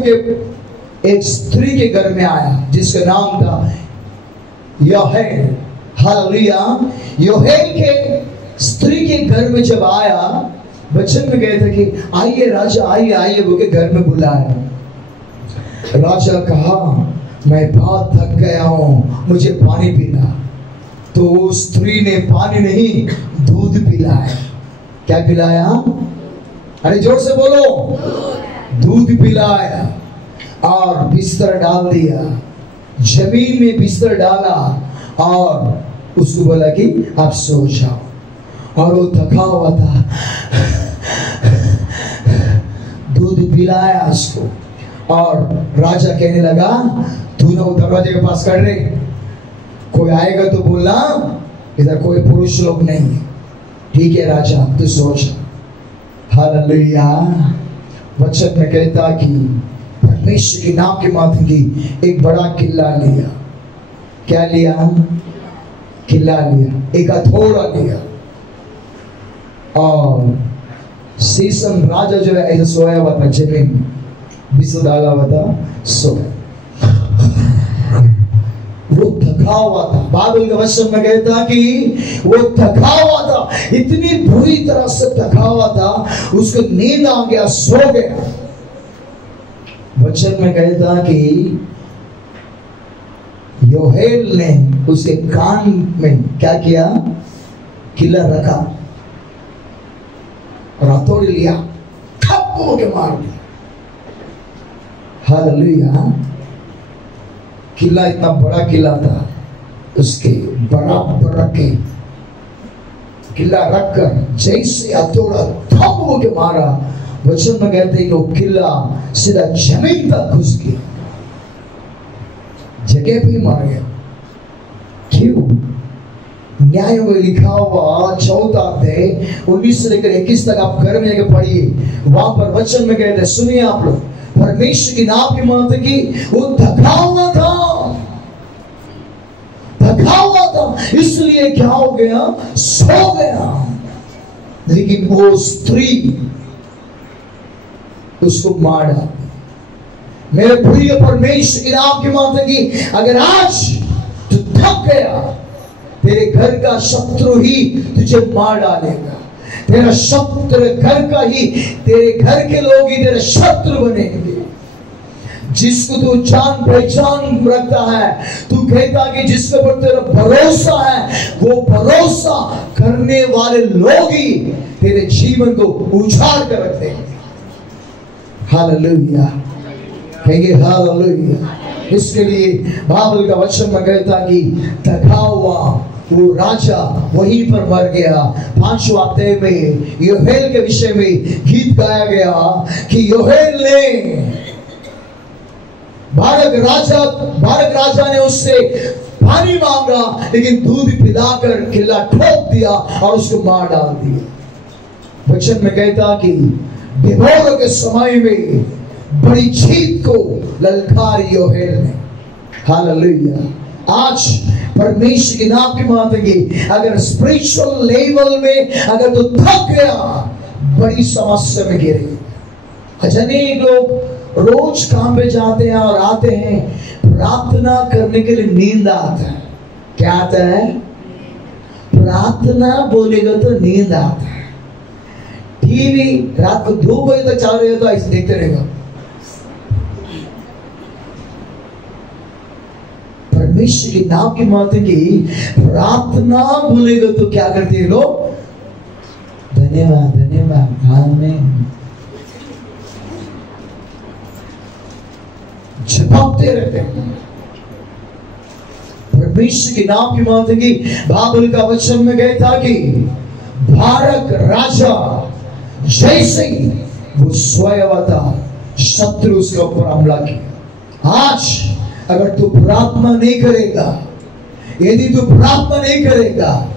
के एक स्त्री के घर में आया जिसका नाम था योहेल। हालेलुया। योहेल के स्त्री के घर में जब आया, वचन में कहते कि आइए राजा, आइए आइए वो के घर में बुलाया। राजा कहा मैं बहुत थक गया हूं, मुझे पानी पीना। तो वो स्त्री ने पानी नहीं दूध पिलाया। क्या पिलाया? अरे जोर से बोलो, दूध पिलाया और बिस्तर डाल दिया, जमीन में बिस्तर डाला और उसको बोला कि आप सो जाओ। और वो थका हुआ था, दूध पिलाया उसको। और राजा कहने लगा तू ना दरवाजे के पास कर रहे, कोई आएगा तो बोलना इधर कोई पुरुष लोग नहीं है। ठीक है राजा, तू सोच। हालेलुया। वचन में कहता कि परमेश्वर के नाम के माध्यम की एक बड़ा किला लिया। क्या लिया? किला लिया, एक हथौड़ा लिया। और सीसन राजा जो है ऐसे सोया हुआ था, जमीन बिस्तर डाला हुआ था, सोया। वो थका हुआ था। बाइबल के वचन में कहता कि वो थका हुआ था, इतनी बुरी तरह से थका हुआ था, उसको नींद आ गया, सो गया। वचन में कहता कि योहेल ने उसके कान में क्या किया? किला रखा और हथौड़ी लिया, थप्पड़ के मार दिया। हालेलुया। किला इतना बड़ा किला था, उसके बराबर रखे किला रखकर जैसे हथौड़ा थप्पड़ के मारा, वचन में कहते हैं कि वो किला सीधा जमीन तक घुस गया, जगह पे मार गया। क्यों? न्याय में लिखा हुआ 14 अध्याय 19 से लेकर 21 तक आप घर में जाकर पढ़िए। वहां पर वचन में कहते हैं, सुनिए आप लोग, परमेश्वर की नाम की माता की वो थका हुआ था, इसलिए क्या हो गया? सो गया। लेकिन वो स्त्री उसको मार डाली। मेरे प्रिय परमेश्वर की नाम की माता की, अगर आज तू थक गया, तेरे घर का शत्रु ही तुझे मार डालेगा। तेरा शत्रु घर का ही, तेरे घर के लोग ही तेरे शत्रु बनेंगे। जिसको तू जान पहचान रखता है, तू कहता कि जिसके ऊपर तेरा भरोसा है, वो भरोसा करने वाले लोग ही तेरे जीवन को उजाड़ कर रख देंगे। हालेलुया, कहेंगे हालेलुया। इसके लिए बाइबल का वचन में कहता कि थका हुआ वो राजा वहीं पर मर गया। 5वां अध्याय में योहेल के विषय में गीत गाया गया कि योहेल ने बारक राजा ने उससे पानी मांगा, लेकिन दूध पिलाकर किला ठोक दिया और उसको मार डाल दिया। वचन में कहता कि डिबोरा के समय में बड़ी जीत को ललकारी योहेल ने। हालेलुया। आज परमेश्वर के नाम की मातेंगे, अगर स्पिरिचुअल लेवल में अगर तो थक गया, बड़ी समस्या में गिरे। अनेक लोग रोज काम पे जाते हैं और आते हैं, प्रार्थना करने के लिए नींद आता है। क्या आता है? प्रार्थना बोलेगा तो नींद आता है। टीवी रात को 2 बजे तक चल रहे हो तो ऐसे देखते रहेगा। परमेश्वर के नाम की माता की प्रार्थना बोलेगा तो क्या करते हैं लोग? धन्यवाद धन्यवाद। आमीन। झपकते रहते हैं परमेश्वर के नाम की माता की। बाइबल का वचन में गया था कि भारत राजा जैसे ही वो स्वयं था, शत्रु उसके ऊपर हमला किया। आज अगर तू प्रार्थना नहीं करेगा, यदि तू प्रार्थना नहीं करेगा,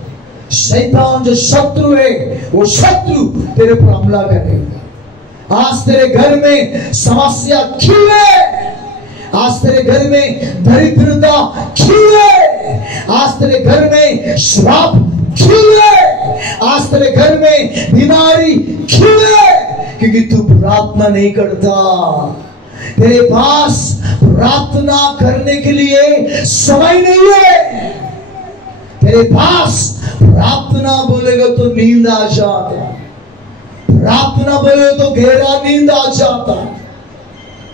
शैतान जो शत्रु है वो शत्रु तेरे पर हमला करेगा। आज तेरे घर में समस्या क्यों है? आज तेरे घर में दरिद्रता क्यों है? आज तेरे घर में श्राप क्यों है? आज तेरे घर में बीमारी क्यों है? क्योंकि तू प्रार्थना नहीं करता। तेरे पास प्रार्थना करने के लिए समय नहीं है। तेरे पास प्रार्थना बोलेगा तो नींद आ जाता, प्रार्थना बोले तो गहरा नींद आ जाता।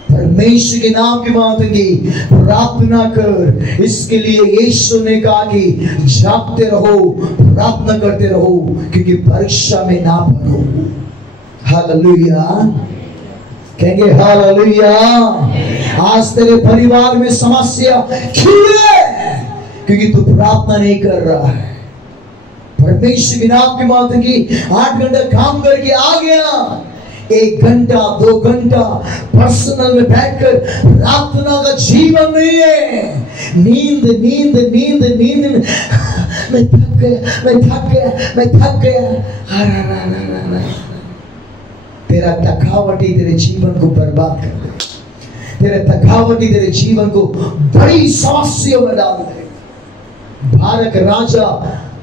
परमेश्वर के नाम की मांगेंगे, प्रार्थना कर। इसके लिए यीशु ने कहा कि जागते रहो, प्रार्थना करते रहो, क्योंकि परीक्षा में ना पड़ो। हालेलुया, कहेंगे हालेलुया। आज तेरे परिवार में समस्या क्यों है? क्योंकि तू प्रार्थना नहीं कर रहा है। परमेश्वर के नाम की मांगेंगे, 8 घंटा काम करके आ गया, 1 घंटा 2 घंटा पर्सनल में बैठकर प्रार्थना का जीवन नहीं है। नींद नींद नींद नींद, मैं थक गया, मैं थक गया, मैं थक गया। तेरा थकावटी तेरे जीवन को बर्बाद कर दे। तेरे थकावटी तेरे जीवन को बड़ी समस्या में डाल दे। भारत राजा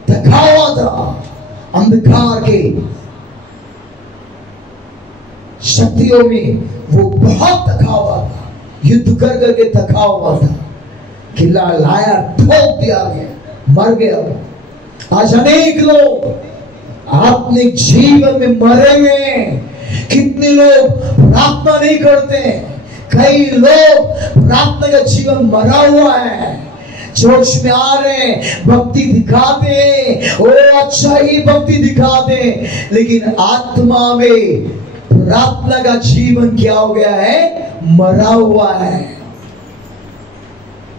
थका हुआ था, अंधकार के शक्तियों में वो बहुत थका हुआ था, युद्ध कर करके थका हुआ था। किला लाया, ठोक दिया गया, मर गया। आज अनेक लोग अपने जीवन में मरे हुए। कितने लोग प्रार्थना नहीं करते, कई लोग प्रार्थना का जीवन मरा हुआ है। चर्च में आ रहे हैं, भक्ति दिखाते हैं, ओ अच्छा ही भक्ति दिखाते हैं, लेकिन आत्मा में प्रार्थना का जीवन क्या हो गया है? मरा हुआ है।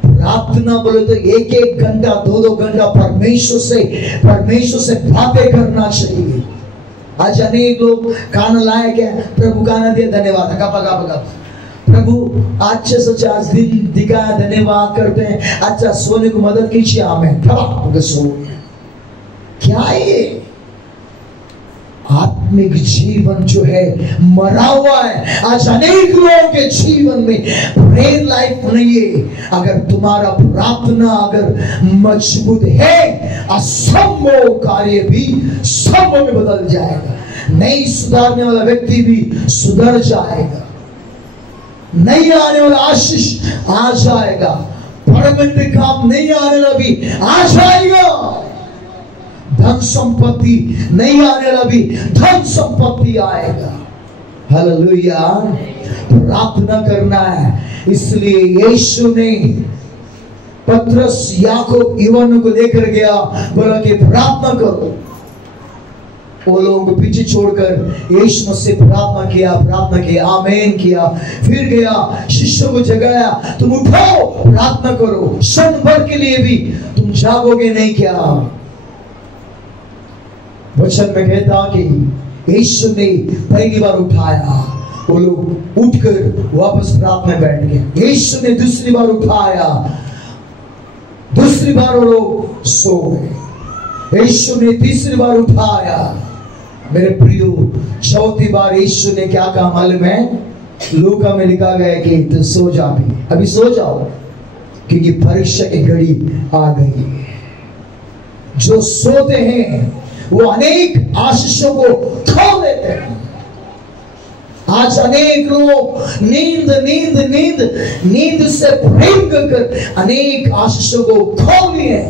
प्रार्थना बोले तो 1-1 घंटा 2-2 घंटा परमेश्वर से बातें करना चाहिए। आज अनेक लोग खाना लाए, क्या प्रभु खाना दिया, धन्यवाद, कपा प्रभु अच्छे से आज दिन दिखाया, धन्यवाद करते हैं। अच्छा सोने को मदद कीजिए, हमें सो। क्या है? आत्मिक जीवन जो है मरा हुआ है। आज अनेक लोगों के जीवन में प्रेयर लाइफ नहीं है। अगर तुम्हारा प्रार्थना अगर मजबूत है, असंभव कार्य भी संभव में बदल जाएगा। नहीं सुधारने वाला व्यक्ति भी सुधर जाएगा। नहीं आने वाला आशीष आ जाएगा। परमानेंट काम नहीं आने वाला भी आ जाएगा। धन संपत्ति नहीं आने वाला भी धन संपत्ति आएगा। हालेलुया। प्रार्थना करना है। इसलिए यीशु ने पतरस, याकूब, यूहन्ना को लेकर गया, बोला कि प्रार्थना करो। वो लोगों को पीछे छोड़कर यीशु मसीह प्रार्थना किया, आमीन किया। फिर गया, शिष्यों को जगाया, तुम उठो, प्रार्थना करो। क्षण भर के लिए भी तुम जागोगे नहीं क्या? वचन में कहता कि यीशु ने पहली बार उठाया, वो लोग उठकर वापस प्रार्थना में बैठ गए। यीशु ने दूसरी बार उठाया, दूसरी बार वो लोग सो गए। यीशु ने तीसरी बार उठाया। मेरे प्रियो, चौथी बार यीशु ने क्या कहा मालूम है? लूका में लिखा गया कि तो सो जा, अभी सो जाओ, क्योंकि परीक्षा की घड़ी आ गई। जो सोते हैं वो अनेक आशीषों को खो देते हैं। आज अनेक लोग नींद से प्रेम कर अनेक आशीषों को खो लिए।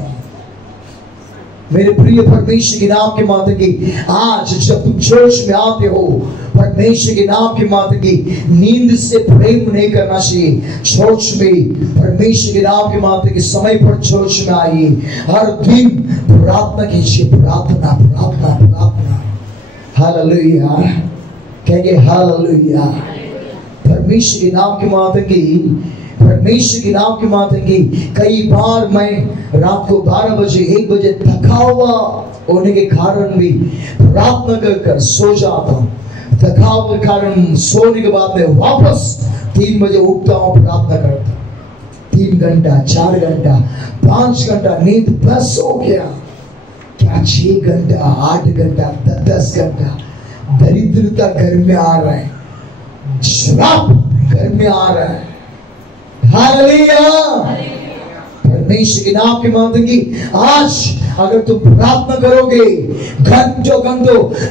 मेरे प्रिय परमेश्वर के नाम के माता की, आज जब तुम चर्च में आते हो, परमेश्वर के नाम के माता की, नींद से प्रेम नहीं करना चाहिए। चर्च में परमेश्वर के नाम के माता की समय पर चर्च में आइए। हर दिन प्रार्थना कीजिए, प्रार्थना। हालेलुया, कहेंगे हालेलुया। परमेश्वर के नाम की मातेंगी, परमेश्वर के नाम की मातेंगी। कई बार मैं रात को 12 बजे 1 बजे थका हुआ होने के कारण भी प्रार्थना कर सो जाता हूँ। थकाव के कारण सोने के बाद में वापस 3 बजे उठता हूँ, प्रार्थना करता हूँ। 3 घंटा 4 घंटा 5 घंटा नींद बस हो गया, क्या 6 घंटा 8 घंटा 10 घंटा। दरिद्रता घर में आ रहा है, श्राप घर में आ रहा है। हालेलुया, परमेश्वर के नाम की मांगेंगी। आज अगर तुम प्रार्थना करोगे, घंटों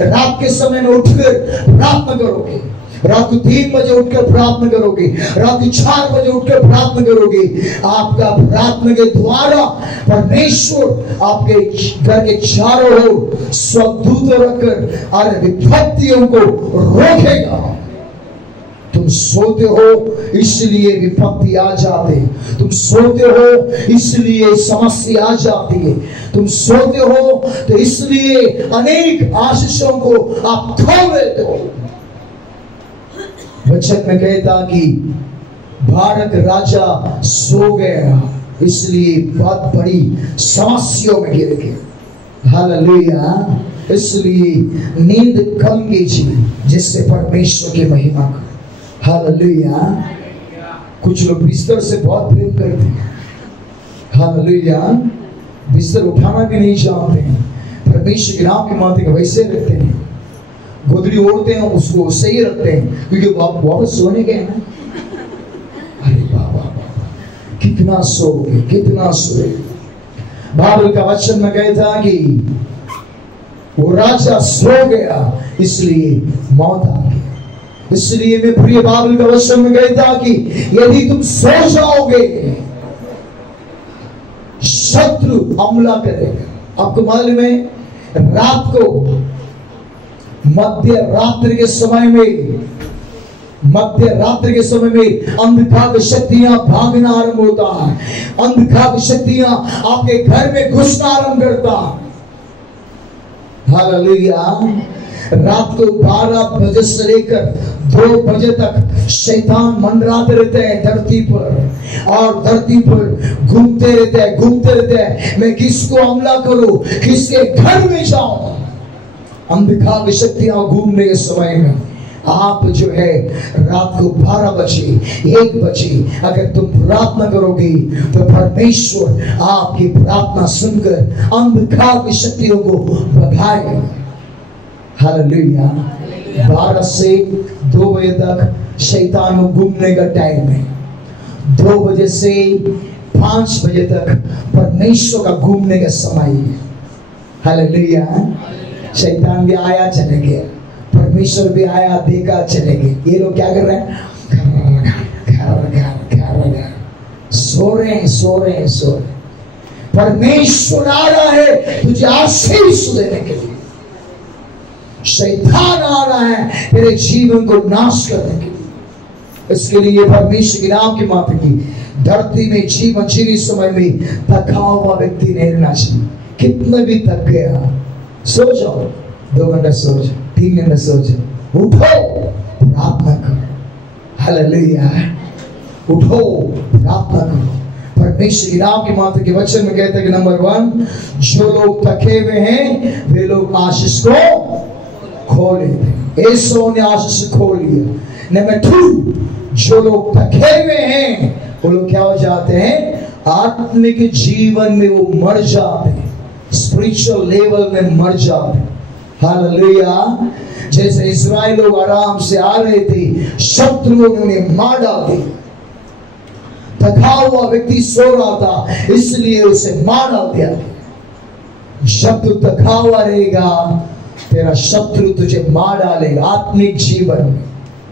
रात के समय में उठकर प्रार्थना करोगे, रात को 3 बजे उठकर प्रार्थना करोगे, रात को 4 बजे उठकर प्रार्थना करोगे, आपका प्रार्थना के द्वारा परमेश्वर आपके घर के चारों ओर स्वदूत रखकर और विपत्तियों को रोकेगा। तुम सोते हो इसलिए विपत्ति आ जाते, तुम सोते हो इसलिए समस्या आ जाती है, तुम सोते हो तो इसलिए अनेक आशीषों को आप खो देते हो। वचन में कहता कि भारत राजा सो गया इसलिए बहुत बड़ी समस्याओं में गिर गया। हालेलुया, इसलिए नींद कम कीजिए जिससे परमेश्वर की महिमा करें। हालेलुया, कुछ लोग बिस्तर से बहुत प्रेम करते हैं। हालेलुया, बिस्तर उठाना भी नहीं चाहते हैं, परमेश्वर के नाम के माथे का वैसे रहते हैं। गोदरी ओढ़ते हैं उसको सही रखते हैं क्योंकि वापस सोने गए ना। अरे बाबा कितना सोए, कितना सोए। बाइबल का वचन में कहता कि वो राजा सो गया इसलिए मौत आ गई। इसलिए मैं प्रिय बाइबल का वचन में कहता कि यदि तुम सो जाओगे शत्रु हमला करेगा। आपको मालूम है रात को मध्य रात्रि के समय में अंधकार शक्तियां भागना आरंभ होता है, अंधकार शक्तियां आपके घर में घुसना आरंभ करता है। हालेलुया, रात को 12 बजे से लेकर 2 बजे तक शैतान मंडराते रहते हैं धरती पर, और धरती पर घूमते रहते हैं। मैं किसको हमला करूं, किसके घर में जाऊं। अंधकार की शक्तियां घूमने के समय में आप जो है रात को 12 बजे 1 बजे अगर तुम प्रार्थना करोगे तो परमेश्वर आपकी प्रार्थना सुनकर अंधकार की शक्तियों को भगाएगा। हालेलुया, 12 से 2 बजे तक शैतान को घूमने का टाइम है। 2 बजे से 5 बजे तक परमेश्वर का घूमने का समय है। हालेलुया, शैतान भी आया चले गया, परमेश्वर भी आया देखा चले गए। ये लोग क्या कर रहे हैं, सो रहे हैं। परमेश्वर आ रहा है तुझे आशीष देने के लिए, शैतान आ रहा है तेरे जीवन को नाश करने के लिए। इसके लिए परमेश्वर के नाम की माफी की धरती में जीवन जीने समय में थका हुआ व्यक्ति नहीं रहना चाहिए। कितना भी थक गया सो जाओ, 2 घंटा सो जाओ, 3 घंटा सो जाओ, उठो प्रार्थना करो। हालेलुया, उठो प्रार्थना करो। परमेश्वर के नाम के मात्र के वचन में कहते हैं कि नंबर 1, जो लोग थके हुए हैं वे लोग आशीष को खो लेते हैं। एसो ने आशीष खो लिया। नंबर 2, जो लोग थके हुए हैं वो लोग क्या हो जाते हैं, आत्मिक जीवन में वो मर जाते हैं, स्पिरिचुअल लेवल में मर जाते हैं। हालेलुया, जैसे इस्राएल लोग आराम से आ रहे थे, शत्रुओं ने उन्हें मार डाल दिया। थका हुआ व्यक्ति सो रहा था इसलिए उसे मार डाल दिया। जब तू थका हुआ रहेगा तेरा शत्रु तुझे मार डालेगा। आत्मिक जीवन में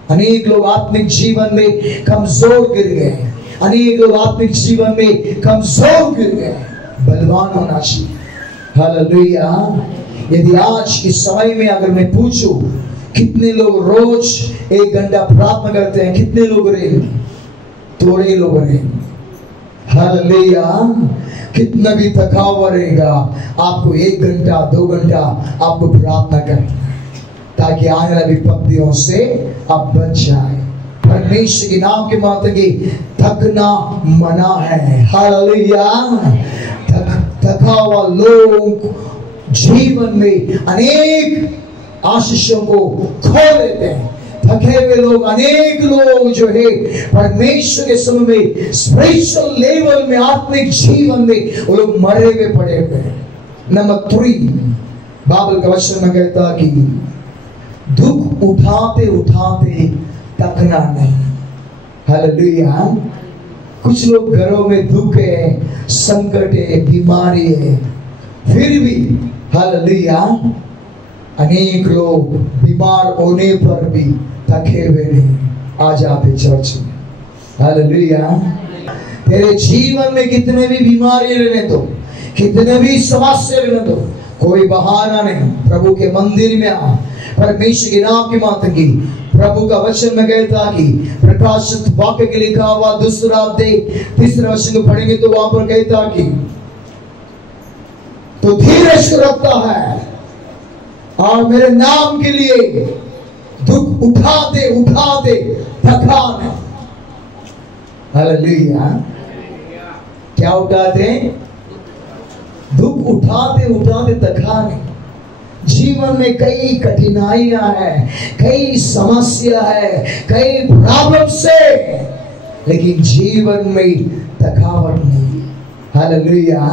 अनेक लोग आत्मिक जीवन में कमजोर गिर गए, अनेक लोग आत्मिक जीवन में कमजोर गिर गए। बलवान होना चाहिए। हालेलुया, यदि आज के समय में अगर मैं पूछूं कितने लोग रोज 1 घंटा प्रार्थना करते हैं, कितने लोग रहेंगे, थोड़े लोग रहेंगे। हालेलुया, कितना भी थका हुआ रहेगा आपको 1 घंटा 2 घंटा आपको प्रार्थना करना है। ताकि आने वाली विपत्तियों से आप बच जाए। परमेश्वर के नाम के मात्र की थकना मना है। हालेलुया। थका हुआ लोग जीवन में अनेक आशीषों को खो लेते हैं। थके हुए लोग, अनेक लोग जो है परमेश्वर के समय में स्पिरिचुअल लेवल में, आत्मिक जीवन में वो लोग मरे हुए पड़े हुए हैं। नंबर 3, बाइबल का वचन में कहता कि दुख उठाते उठाते थकना नहीं। हालेलुया। कुछ लोग घरों में दुख है, संकट है, बीमारी है, फिर भी हालेलुया अनेक लोग बीमार होने पर भी थके हुए नहीं आ जाते चर्च में। हालेलुया। तेरे जीवन में कितने भी बीमारी रहने दो, कितने भी समस्या रहने दो, कोई बहाना नहीं, प्रभु के मंदिर में आ। परमेश्वर के नाम की मात्र की प्रभु का वचन में कहता कि प्रकाशित वाक्य के लिखा हुआ 2 अध्याय 3 वचन को पढ़ेंगे तो वहां पर कहता कि तो धीरज रखता है और मेरे नाम के लिए दुख उठाते उठाते थका नहीं। हालेलुया। क्या उठाते? दुख उठाते उठाते थका नहीं। जीवन में कई कठिनाइयां हैं, कई समस्या है, कई प्रॉब्लम से, लेकिन जीवन में थकावट नहीं। हालेलुया।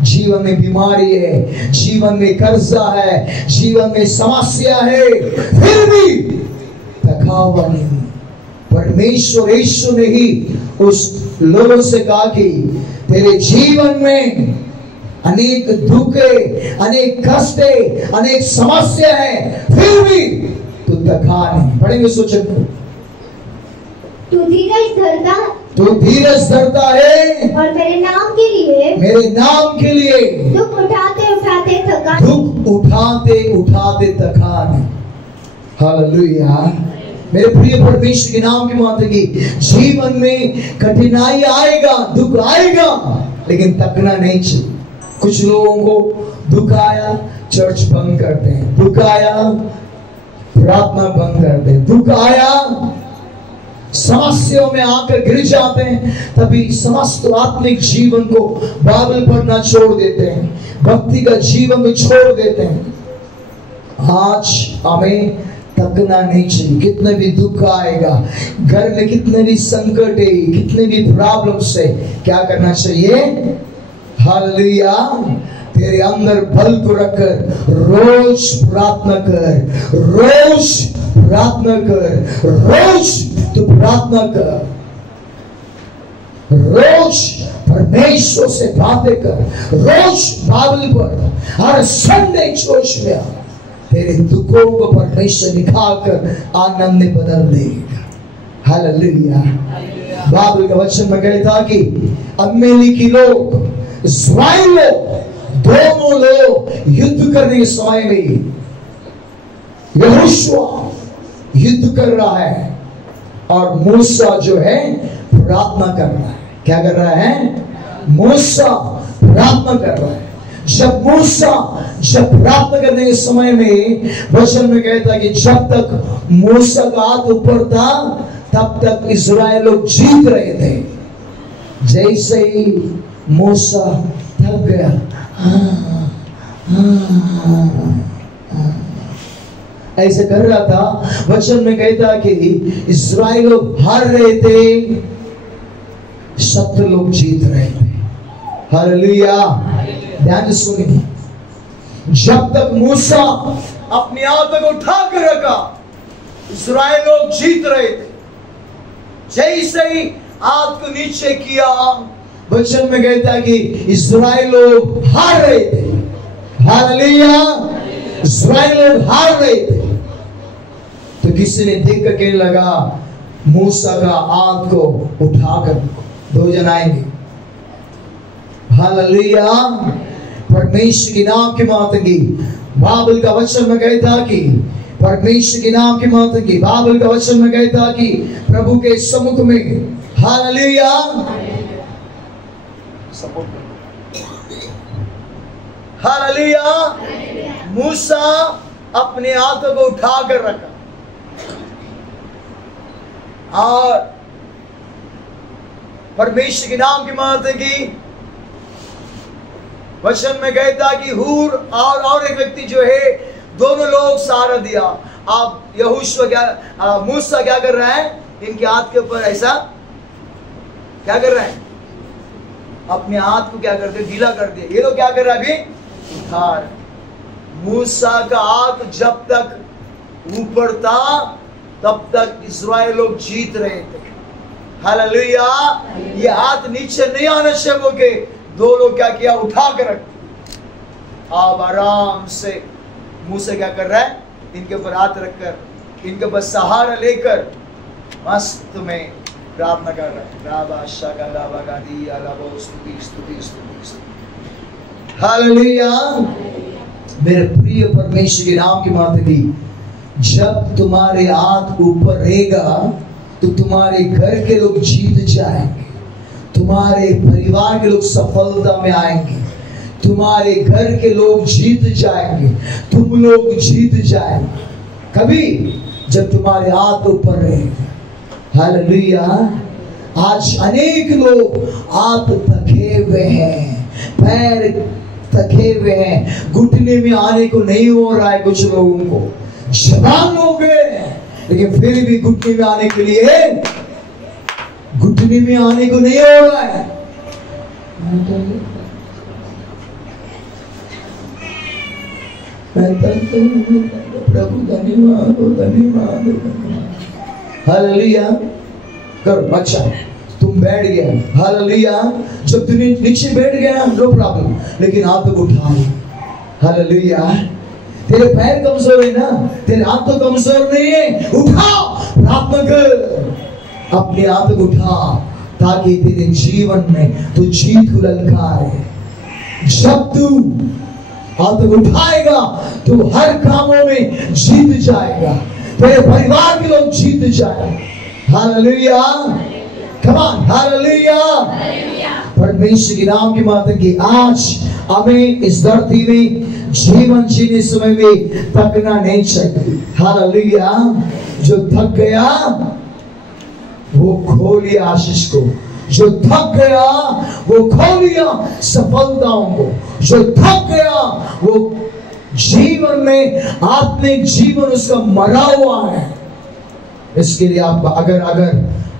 जीवन में बीमारी है, जीवन में कर्जा है, जीवन में समस्या है, फिर भी थकावट नहीं। परमेश्वर यीशु ने ही उस लोगों से कहा कि तेरे जीवन में अनेक दुख है, अनेक कष्ट है, अनेक समस्या है, फिर भी तू थका नहीं। पढ़ेंगे सोचन को। तू धीरज धरता है और मेरे नाम के लिए दुख उठाते उठाते थका नहीं। हालेलुया। मेरे प्रिय परमेश्वर के नाम की मात्र की जीवन में कठिनाई आएगा, दुख आएगा, लेकिन थकना नहीं चाहिए। कुछ लोगों को दुख आया चर्च बंद करते हैं, दुख आया प्रार्थना बंद करते हैं, दुख आया समस्याओं में आकर गिर जाते हैं, तभी समस्त आत्मिक जीवन को बाइबल पढ़ना छोड़ देते हैं, भक्ति का जीवन को छोड़ देते हैं। आज हमें थकना नहीं चाहिए। कितने भी दुख आएगा, घर में कितने भी संकट है, कितने भी प्रॉब्लम से क्या करना चाहिए? हालेलुया। तेरे अंदर बल को रखकर रोज प्रार्थना कर, रोज प्रार्थना कर, रोज तू प्रार्थना कर, रोज परमेश्वर से बातें कर, रोज बाइबल पढ़, हर संडे चर्च में आ। तेरे दुखों को परमेश्वर निकालकर आनंद में बदल देगा। हालेलुया। बाइबल का वचन में कहता कि अम्मेलिकी लोग, इस्राएल लोग, दोनों लोग युद्ध करने के समय में यहोशुआ युद्ध कर रहा है और मूसा जो है प्रार्थना कर रहा है। क्या कर रहा है? मूसा प्रार्थना कर रहा है। जब प्रार्थना करने के समय में वचन में कहता है कि जब तक मूसा का हाथ ऊपर था तब तक इस्राएल लोग जीत रहे थे। जैसे ही मूसा थक गया, ऐसे कर रहा था, वचन में कहता कि इस्राएल लोग हार रहे थे, शत्रु लोग जीत रहे थे। हालेलुया। ध्यान से सुनिए। जब तक मूसा अपने हाथ को उठा कर रखा, इस्राएल लोग जीत रहे थे। जैसे ही हाथ को नीचे किया, वचन में कहता है कि इस्राएल लोग हार रहे थे। हालेलुया। इस्राएल लोग हार रहे थे। तो किसी ने देख कर कहने लगा, मूसा का हाथ को उठाकर 2 जन आएंगे। हालेलुया। परमेश्वर के नाम की मात्र की बाइबल का वचन में कहता कि परमेश्वर के नाम की मात्र की बाइबल का वचन में कहता कि प्रभु के सम्मुख में, हालेलुया, हालेलुया, मूसा अपने हाथों को उठाकर रखा और परमेश्वर के नाम की महत्व की वचन में कहता कि हूर और एक व्यक्ति जो है, दोनों लोग सहारा दिया। आप यहोशू क्या मूसा क्या कर रहा है, इनके हाथ के ऊपर ऐसा क्या कर रहा है, अपने हाथ को क्या करते, ढीला कर दिया। ये लोग क्या कर रहा है अभी, उठा रहे। मूसा का हाथ जब तक ऊपर था तब तक इस्राएल लोग जीत रहे थे। हालेलुया। ये हाथ नीचे नहीं आना चाहिए के दो लोग क्या किया, उठा कर रख। अब आराम से मूसा क्या कर रहा है, इनके ऊपर हाथ रखकर, इनके ऊपर सहारा लेकर मस्त में प्रार्थना कर रहा है। हालेलुया। मेरे प्रिय परमेश्वर के नाम की बात की, जब तुम्हारे हाथ ऊपर रहेगा तो तुम्हारे घर के लोग जीत जाएंगे, तुम्हारे परिवार के लोग सफलता में आएंगे, तुम्हारे घर के लोग जीत जाएंगे, तुम लोग जीत जाएंगे कभी जब तुम्हारे हाथ ऊपर रहेगा। हालेलुया। आज अनेक लोग हाथ थके हुए हैं, पैर थके हुए हैं, घुटने में आने को नहीं हो रहा है। कुछ लोगों को जवान हो गए लेकिन फिर भी घुटने में आने के लिए, घुटने में आने को नहीं हो रहा है। प्रभु धन्यवाद धन्यवाद। हालेलुया। करो। अच्छा तुम बैठ गए, हालेलुया। जब तुम नीचे बैठ गया नो प्रॉब्लम, लेकिन हाथ को उठाओ। हालेलुया। तेरे पैर कमजोर है ना, तेरे हाथ तो कमजोर नहीं है, उठाओ, प्रार्थना कर, अपने हाथ को उठा ताकि तेरे जीवन में तू जीत को ललकारे। जब तू हाथ को उठाएगा तो हर कामों में जीत जाएगा, तेरे परिवार के लोग जीत जाएंगे। हालेलुया। Come on, hallelujah. परमेश्वर के नाम की बात है कि आज हमें इस धरती में जीवन जीने समय में थकना नहीं चाहिए। हालेलुया। जो थक गया वो खो लिया आशीष को, जो थक गया वो खो लिया सफलताओं को, जो थक गया वो जीवन में आत्मिक जीवन उसका मरा हुआ है। इसके लिए आप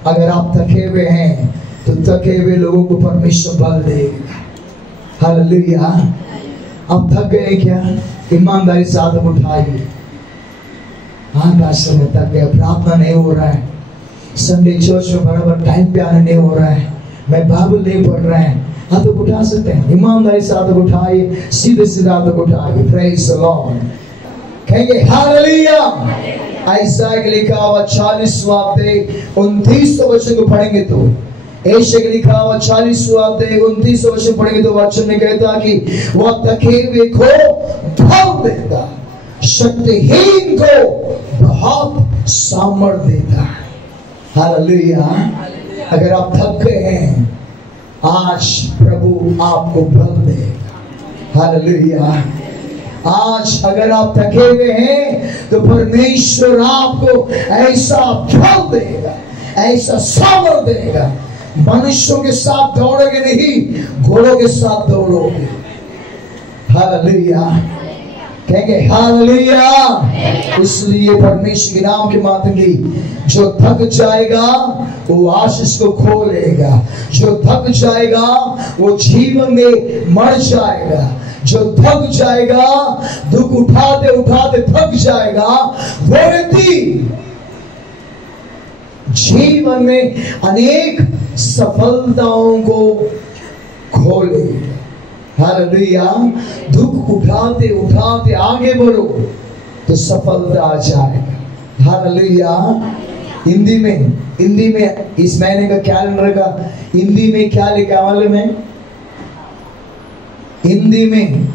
अगर आप थके हुए हैं तो थके हुए लोगों को परमेश्वर बल देगा। हालेलुया। आप थक गए क्या? ईमानदारी से हाथ उठाइए। हाँ समय थक गया, प्रार्थना नहीं हो रहा है, संडे चर्च में बराबर टाइम पे आने नहीं हो रहा है, मैं बाइबल नहीं पढ़ रहा है, हाथ उठा सकते हैं। ईमानदारी से हाथ उठाइए, सीधे सीधे हाथ उठाइए। Praise the Lord. कहेंगे हालेलुया। ऐसा लिखा हुआ 40वां अध्याय 29 वचन को पढ़ेंगे तो, ऐसे लिखा हुआ 40वां अध्याय 29 वचन पढ़ेंगे तो वचन में कहता कि वह थके हुए को बल देता, शक्तिहीन को बहुत सामर्थ्य देता है। हालेलुया। अगर आप थक गए हैं आज प्रभु आपको बल देगा। हालेलुया। आज अगर आप थके हुए हैं तो परमेश्वर आपको ऐसा बल देगा, ऐसा सामर्थ्य देगा। मनुष्यों के साथ दौड़ोगे नहीं, घोड़ों के साथ दौड़ोगे। हालेलुया। कहेंगे हालेलुया। इसलिए परमेश्वर के नाम की बात की, जो थक जाएगा वो आशीष को खो लेगा, जो थक जाएगा वो जीवन में मर जाएगा, जो थक जाएगा दुख उठाते उठाते थक जाएगा वो व्यक्ति जीवन में अनेक सफलताओं को खो लेगा। हालेलुया। दुख उठाते उठाते आगे बढ़ो तो सफलता आ जाएगा। हालेलुया। हिंदी में इस महीने का कैलेंडर का हिंदी में क्या लिखा मालूम है? हिंदी में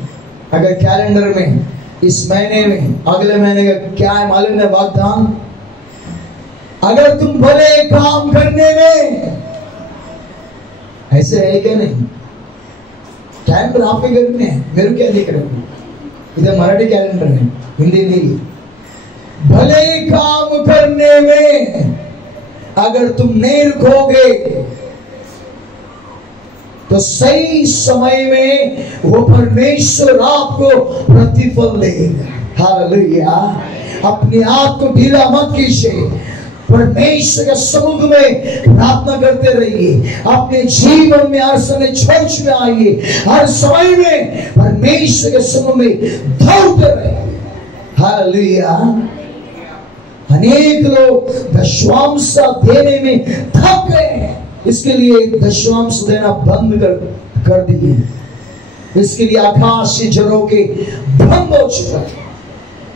अगर कैलेंडर में इस महीने में अगले महीने का क्या है मालूम है? वाग्दान। अगर तुम भले काम करने में, ऐसे है क्या? नहीं, कैलेंडर आपके घर में है, मेरे क्या लिख रहे हो? इधर मराठी कैलेंडर है, हिंदी नहीं। भले काम करने में अगर तुम नहीं रुकोगे तो सही समय में वो परमेश्वर आपको प्रतिफल देगा। हालेलुया। अपने आप को ढीला मत कीजिए, परमेश्वर के समुद्र में प्रार्थना करते रहिए। अपने जीवन में हर समय चर्च में आइए, हर समय में परमेश्वर के समुद्र में दौड़ते रहिए। हालेलुया। अनेक लोग दशवांश देने में थक गए, इसके लिए दशवांश देना बंद कर दिए। इसके लिए आकाश से जड़ों के भंग हो चुका है।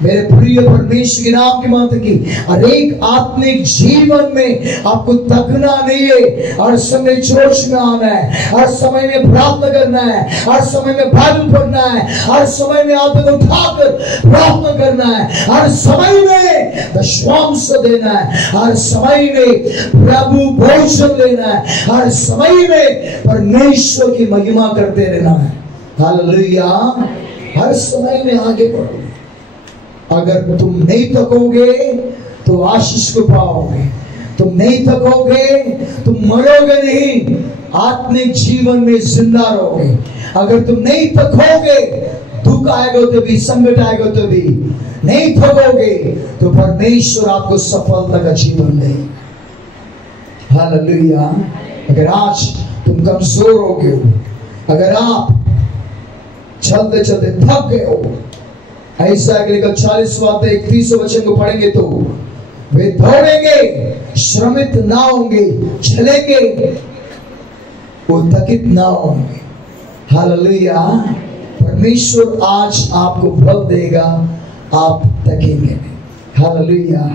मेरे प्रिय परमेश्वर के नाम की माता की हर एक आत्मिक जीवन में आपको थकना नहीं है। हर समय जोश में आना है, हर समय में प्रार्थना करना है, हर समय में बाइबल पढ़ना है, हर समय में आत्मा उठाकर प्रार्थना करना है, हर समय में दशवांश देना है, हर समय में प्रभु भोजन लेना है, हर समय में परमेश्वर की महिमा करते रहना है। हालेलुया। हर समय में आगे बढ़ो। अगर तुम नहीं थकोगे तो आशीष को पाओगे। तुम नहीं थकोगे, तुम मरोगे नहीं, आत्मिक जीवन में जिंदा रहोगे। अगर तुम नहीं थकोगे, दुख आएगा तो भी, संकट आएगा तो भी नहीं थकोगे, तो परमेश्वर आपको सफलता का जीवन देगा। हालेलुया। अगर आज तुम कमजोर हो गए हो, अगर आप चलते चलते थक गए हो, ऐसा 40 वचन को पढ़ेंगे तो वे दौड़ेंगे, श्रमित ना होंगे, चलेंगे, वो थकित ना होंगे। हालेलुया। परमेश्वर आज आपको बल देगा, आप थकेंगे नहीं। हालेलुया।